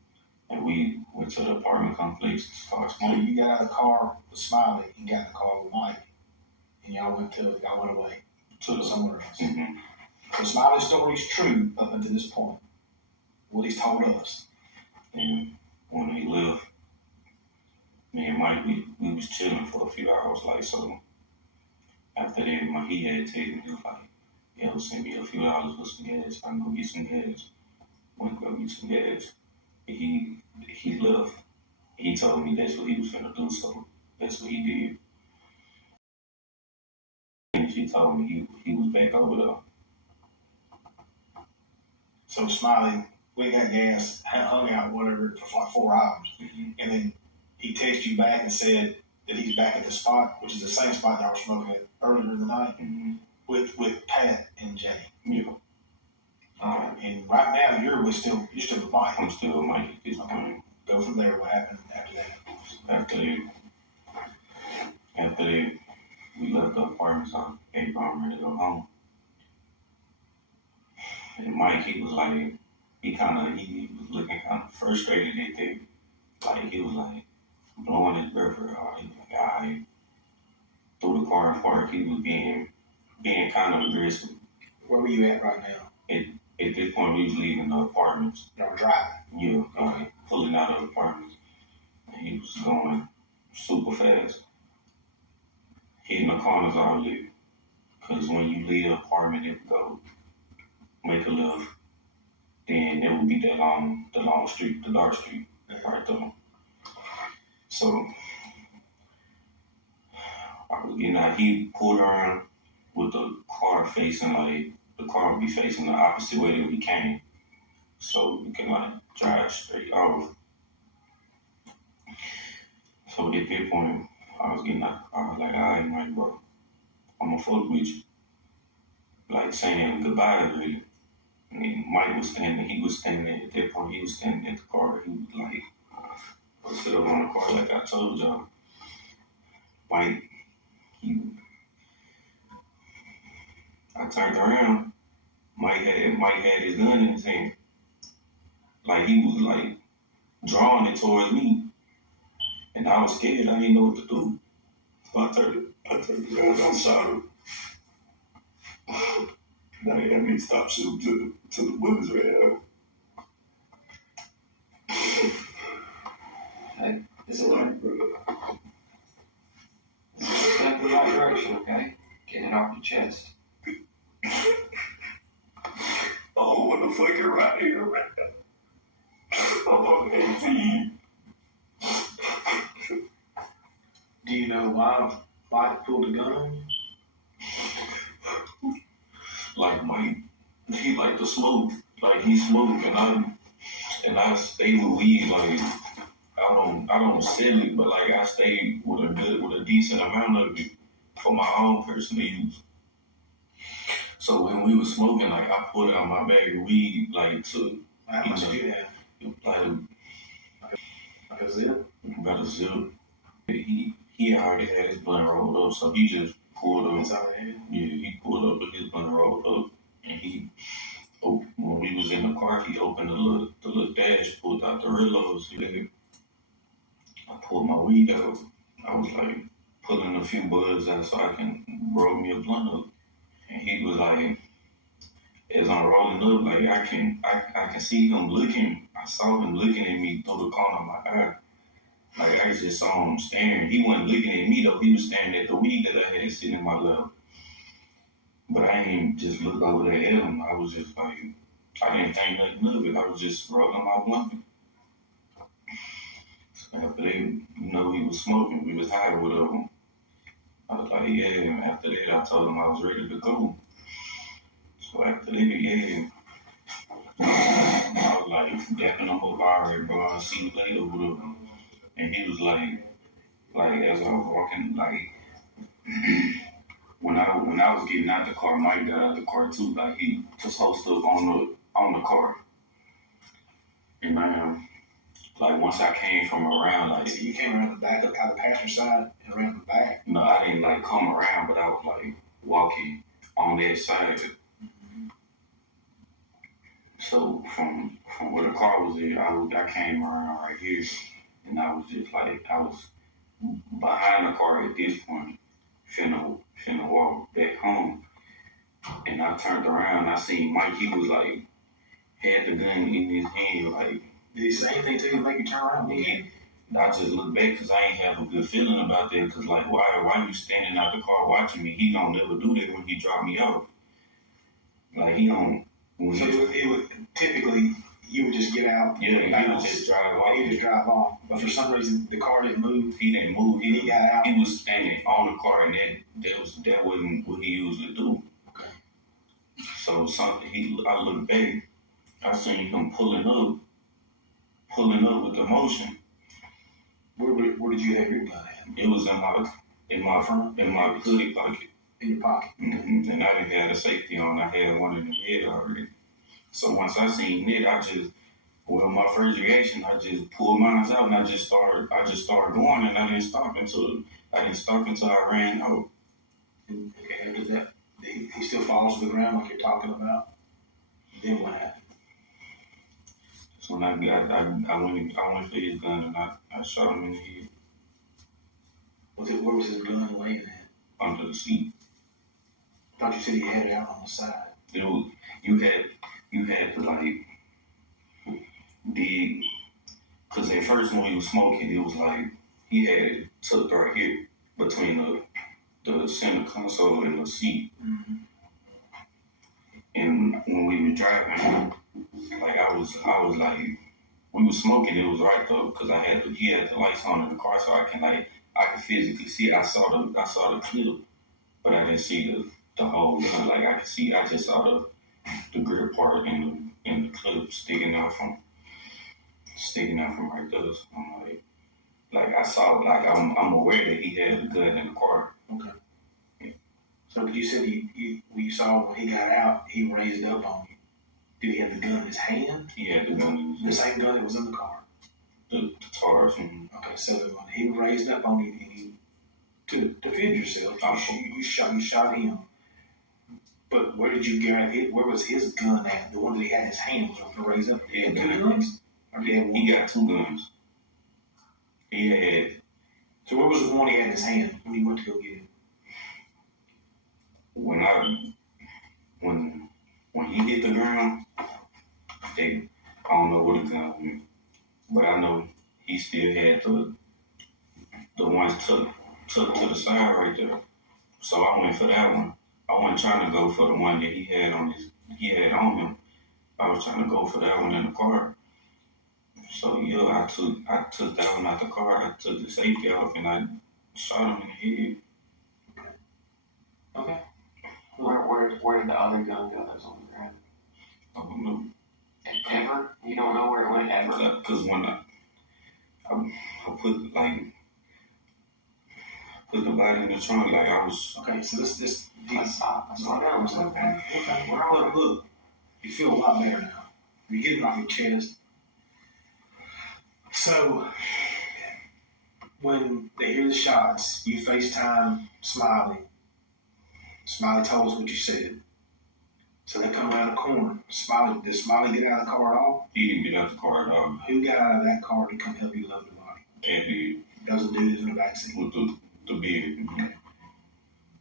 and we went to the apartment complex to start So smoking. you got out of the car with Smiley and got in the car with Mike, and y'all went away To somewhere else. Mm-hmm. So Smiley's story is true up until this point. What he's told us. And when he left, me and Mike, we was chilling for a few hours. Like, so after that, he had taken me, he was like, yo, send me a few dollars for some gas. I can go get some gas. Went to go get some gas. He left. He told me that's what he was gonna do, so that's what he did. And she told me he was back over there. So Smiley, we got gas, hung out, whatever, for like 4 hours. Mm-hmm. And then he texted you back and said that he's back at the spot, which is the same spot y'all were smoking at earlier in the night, Mm-hmm. with Pat and Jay. Yeah. And right now you're still with Mike. I'm still with Mike at this point. Go from there. What happened after that? After that, we left the apartment, so hey, bro, I'm ready to go home. And Mike, he was like, he was looking kind of frustrated at that. Like, he was like blowing his breath real hard. He was like, all right. Through the car park, he was being kind of aggressive. Where were you at right now? At this point, we was leaving the apartments. Y'all driving? Yeah, okay. Pulling out of the apartments. And he was going super fast. Hitting the corners all day. Because when you leave the apartment and go make a left, then there would be the long street, the dark street, right there. So I was getting out. He pulled around with the car facing the car would be facing the opposite way that we came, so we can drive straight off. So at that point, I was getting out the car. I was like, all right, Mike, bro, I'm gonna fuck with you. Like saying goodbye, really. And then Mike was standing. He was standing at that point. He was standing at the car. He was like, sit up on the car like I told y'all. Mike, I turned around. Mike had his gun in his hand. Like he was like drawing it towards me. And I was scared. I didn't know what to do. So I turned around, I shot him. Now he had me stop shooting till the bullets ran out. Hey, it's a learn. Step in the right direction, okay? Get it off your chest. Oh, what the fuck is right here, right now? I'm 18. Do you know why Mike pulled the gun on you? Like Mike, he like to smoke. Like he smoked, and I stay with weed. Like I don't sell it, but like I stay with a decent amount of it for my own personal use. So when we was smoking, like I pulled out my bag of weed, like to How much did you have? Like a zip. About a zip. He already had his blunt rolled up, so he just pulled up. Yeah, he pulled up with his blunt rolled up, and when we was in the car, he opened the little dash, pulled out the reloads. I pulled my weed out. I was like pulling a few buds out so I can roll me a blunt up. And he was like, as I'm rolling up, like I can see him looking. I saw him looking at me through the corner of my eye. Like I just saw him staring. He wasn't looking at me though. He was staring at the weed that I had sitting in my lap. But I ain't just look over there at him. I was just like, I didn't think nothing of it. I was just rolling my blunt. So after that, he was smoking. We was high with him. I was like, yeah. And after that, I told him I was ready to go. So after that, yeah. I was like, dapping him up, all right, bro. I'll see you later with him. And he was like as I was walking, when I was getting out the car, Mike got out the car too. Like he just hooked up on the car. And like once I came from around, So you came around the back, out the passenger side, and around the back. No, I didn't come around, but I was walking on that side. So from where the car was at, I came around right here, and I was just like I was behind the car at this point, finna walk back home, and I turned around. I seen Mike. He was like had the gun in his hand, like. Did he say anything to you to make you turn around? I just looked back because I ain't have a good feeling about that. Because like, why you standing out the car watching me? He don't never do that when he drop me off. Like he don't. So it would typically you would just get out. Yeah, and he would just drive off. He would just drive off. But for some reason the car didn't move. He didn't move. And he got out. He was standing on the car, and that wasn't what he usually do. Okay. So I looked back. I seen him pulling up with the motion. Where did you have your gun at? It was in my hoodie pocket. In your pocket. Mm-hmm. And I didn't have the safety on. I had one in the head already. So once I seen it, my first reaction, I just pulled mine out and I just started going, and I didn't stop until I ran out. And okay, after that, he still falls to the ground like you're talking about. Then what happened? So when I went for his gun and I shot him in the head. Where was his gun laying at? Under the seat. I thought you said he had it out on the side. You had to like dig, because at first when he was smoking, it was like he had it tucked right here between the center console and the seat. Mm-hmm. And when we were driving, like I was like, we were smoking. It was right though, because he had the lights on in the car, so I could physically see it. I saw the clip, but I didn't see the whole gun. Like I just saw the grip part and the clip sticking out from right there. So I'm like I saw, like I'm aware that he had the gun in the car. Okay. Yeah. So you said you saw when he got out, he raised up on you. Did he have the gun in his hand? He had the gun in his hand. The same gun that was in the car? The TARS. Mm-hmm. Okay, so when he raised up on you, and to defend yourself, you shot him. But where did you grab it? Where was his gun at? The one that he had in his hand was to raise up. He had two guns? He got two guns. He had. So where was the one he had in his hand when he went to go get it? When he hit the ground, I don't know what the gun went, but I know he still had the ones tucked to the side right there. So I went for that one. I wasn't trying to go for the one that he had on him. I was trying to go for that one in the car. So yeah, I took that one out the car. I took the safety off and I shot him in the head. Okay. Where did the other gun go that was on the ground? I don't know. Ever? You don't know where it went ever? Because when I put the body in the trunk, like I was. Okay, so this. Let's stop. Okay. Look, you feel a lot better now. You're getting off your chest. So, when they hear the shots, you FaceTime Smiley. Smiley told us what you said. So they come around the corner. Did Smiley get out of the car at all? He didn't get out the car at all. Who got out of that car to come help you load the body? Pat did. That was the dude in the backseat. With the beard. Okay.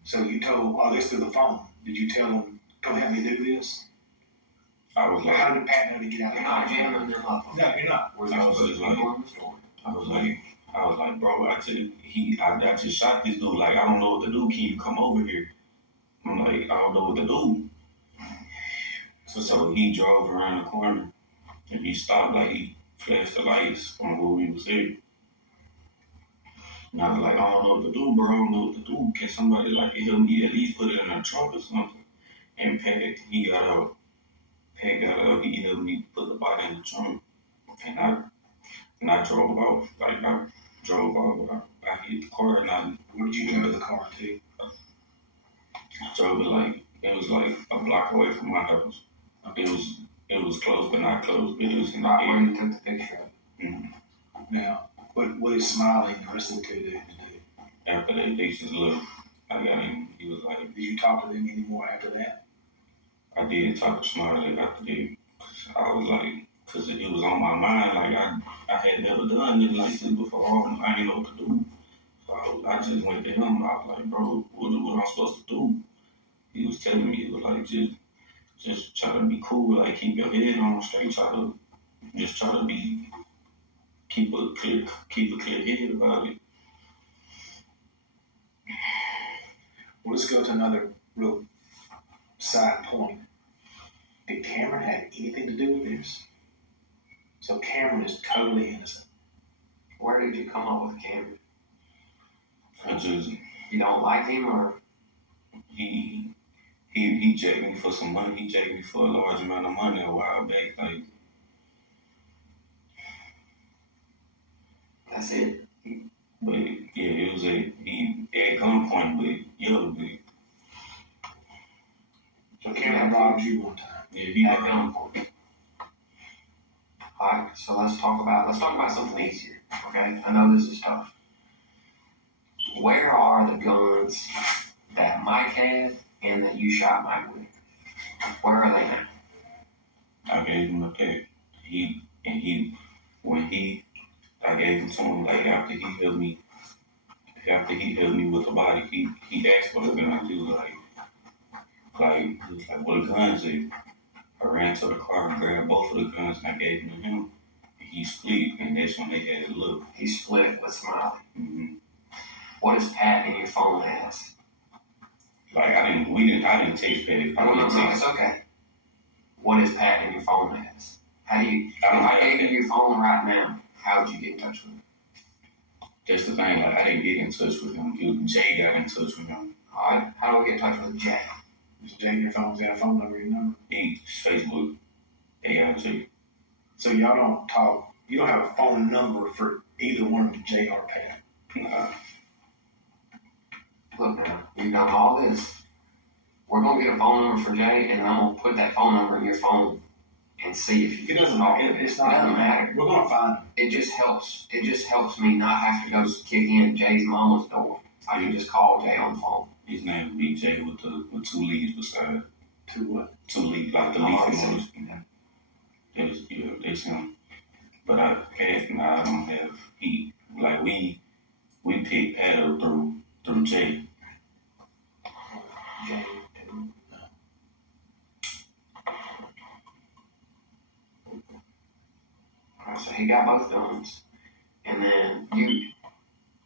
So you told, I guess through the phone, did you tell him, come help me do this? I was like, how did Pat know to get out of the car? No, you're not. I was like, bro, I just shot this dude. Like, I don't know what to do. Can you come over here? I'm like, I don't know what to do. So he drove around the corner and he stopped. Like, he flashed the lights on where we was at. And I was like, I don't know what to do, bro. I don't know what to do. Can somebody like help me at least put it in a trunk or something? And Pat, he got out. He helped me put the body in the trunk. And I drove off. Like, I drove off. I hit the car and where did you drive the car to? I drove it was like a block away from my house. It was close, but not close. But it was in the Not air. where you took the picture of it. Mm-hmm. Now, what is Smiley and the rest of the two dudes do? After they just looked, I got him. He was like, did you talk to them anymore after that? I did talk to Smiley after that. So I was like, cause it was on my mind, like I had never done anything like this before, and I didn't know what to do. So I just went to him. I was like, bro, what am I supposed to do? He was telling me, he was like, just try to be cool, like keep your head on straight, try to be keep a clear head about it. Well, let's go to another real side point. Did Cameron have anything to do with this? So Cameron is totally innocent. Where did you come up with Cameron? I just You don't like him, or he jacked me for some money. He jacked me for a large amount of money a while back. Like that's it? but yeah, it was he at gunpoint, but but So Cameron robbed you one time. yeah, he At robbed gunpoint. Alright, so let's talk about something easier, okay? I know this is tough. Where are the guns that Mike had and that you shot Mike with? Where are they now? I gave him a pack. I gave him to him like after he helped me with the body, he asked for the gun. He was like, what the guns is? I ran to the car and grabbed both of the guns and I gave them to him. He split, and that's when they had to look. He split with Smiley. Mm-hmm. What does Pat in your phone has? Like I didn't text Pat. No, it's okay. What is Pat in your phone has? How do you? If I gave you your phone right now, how would you get in touch with him? That's the thing. Like I didn't get in touch with him. Jay got in touch with him. All right. How do we get in touch with Jay? Is Jay your phone's got a phone number, you know? Facebook, AIJ. So y'all don't talk. You don't have a phone number for either one of the Jay or Pat. Nah. Look now, we've done all this. We're gonna get a phone number for Jay, and I'm gonna put that phone number in your phone and see if you. It doesn't matter. It's not. It doesn't matter. We're gonna find him. It just helps. It just helps me not have to go kick in Jay's mama's door. I can just call Jay on the phone. His name would be Jay with two leaves beside. To what? Two leaves, like the leaf emoji. That's him. But I don't have he like we picked Pat up through Jay. Jay. Alright, so he got both guns. And then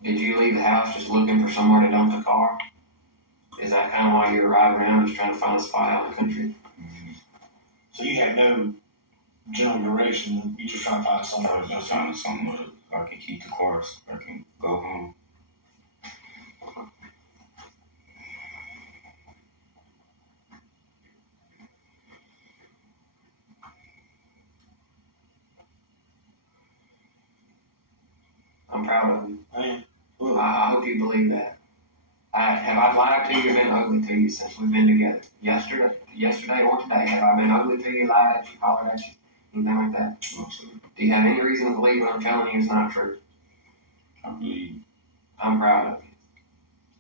did you leave the house just looking for somewhere to dump the car? Is that kind of why you were riding around just trying to find a spot out in the country? Mm-hmm. So you had no general direction. You just trying to find somewhere. I was just trying to somewhere I can keep the course. I can go home. I'm proud of you. Well, I hope you believe that. Have I lied to you or been ugly to you since we've been together? Yesterday or today, have I been ugly to you, lied at you, hollered at you, anything like that? Do you have any reason to believe what I'm telling you is not true? I believe. I'm proud of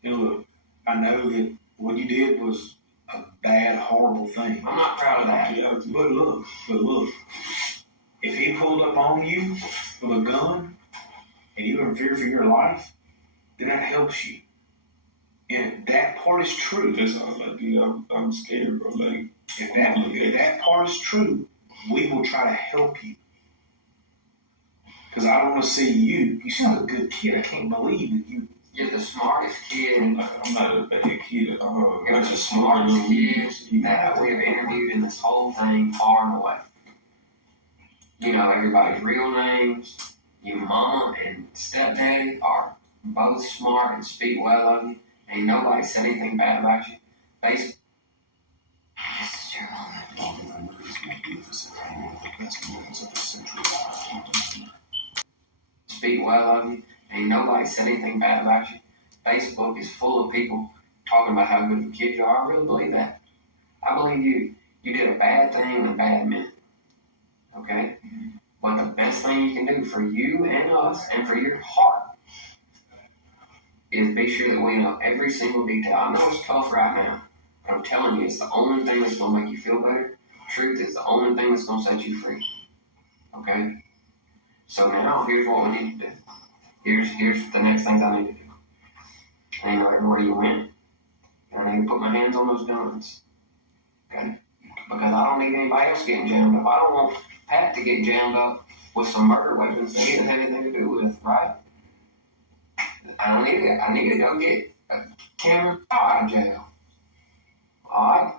you. look, I know that what you did was a bad, horrible thing. I'm not proud of that. Yeah, but look, if he pulled up on you with a gun and you were in fear for your life, then that helps you. And if that part is true, That's all I did. I'm scared, bro. Like if that part is true, we will try to help you. Because I don't want to see you. You sound a good kid. I can't believe that you. You're the smartest kid. I'm not a bad kid at all. You're I'm the just smartest smart. kid that we have interviewed in this whole thing, far and away. You know everybody's real names. Your mama and stepdaddy are both smart and speak well of you. Ain't nobody said anything bad about you. This is your moment. Speak well of you. Ain't nobody said anything bad about you. Facebook is full of people talking about how good of a kid you are. I really believe that. I believe you did a bad thing in a bad minute. Okay? But the best thing you can do for you and us and for your heart is be sure that we know every single detail. I know it's tough right now, but I'm telling you, it's the only thing that's going to make you feel better. Truth is the only thing that's gonna set you free. Okay? So now here's what we need to do. Here's the next things I need to do. I need to know everywhere you went. And I need to put my hands on those guns. Okay? Because I don't need anybody else getting jammed up. I don't want Pat to get jammed up with some murder weapons that he didn't have anything to do with, right? I need to go get Cameron out of jail. Alright?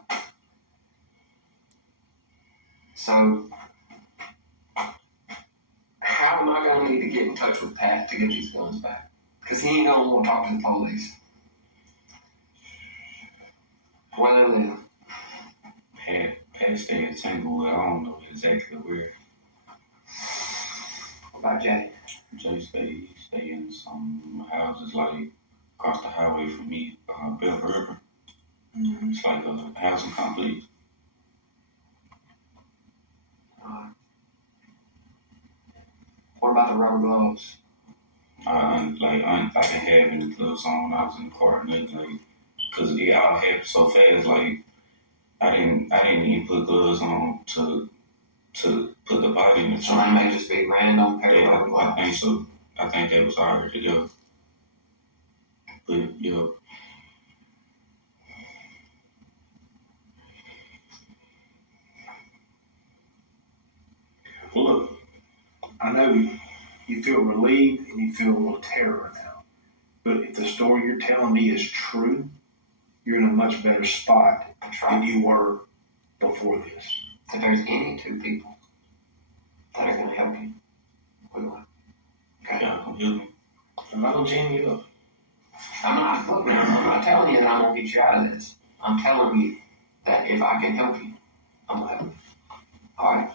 So, how am I going to need to get in touch with Pat to get these guns back? Because he ain't going to want to talk to the police. Where they live. Pat stay in Tanglewood. I don't know exactly where. What about Jay? Jay stay in some houses like across the highway from me, Bell River. Mm-hmm. It's like a housing complex. What about the rubber gloves? I didn't have any gloves on when I was in the car, nothing like, cause it all happened so fast. Like I didn't even put gloves on to put the body in the So they trunk. may just be random pair of rubber gloves. I think so. I think they was already there. But yeah. Well, look, I know you feel relieved and you feel a little terror now. But if the story you're telling me is true, you're in a much better spot than you were before this. If there's any two people that are going to help you, we will. Okay? Yeah, I'm healing. I'm not gonna jam you up. I'm not telling you that I'm going to get you out of this. I'm telling you that if I can help you, I'm going to help you. Alright?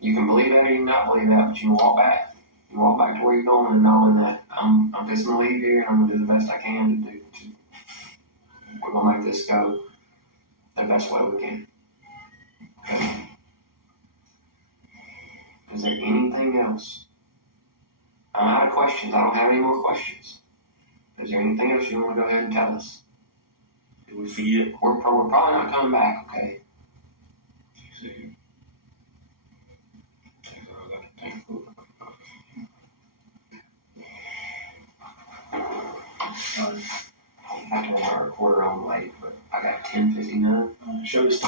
You can believe that or you can not believe that, but you walk back. You walk back to where you're going and knowing that I'm just going to leave here and I'm going to do the best I can to do. We're going to make this go the best way we can. Okay? Is there anything else? I'm out of questions. I don't have any more questions. Is there anything else you want to go ahead and tell us? Did we forget? We're probably not coming back, okay? I have to run our recorder on late, but I got 10:59. Show us.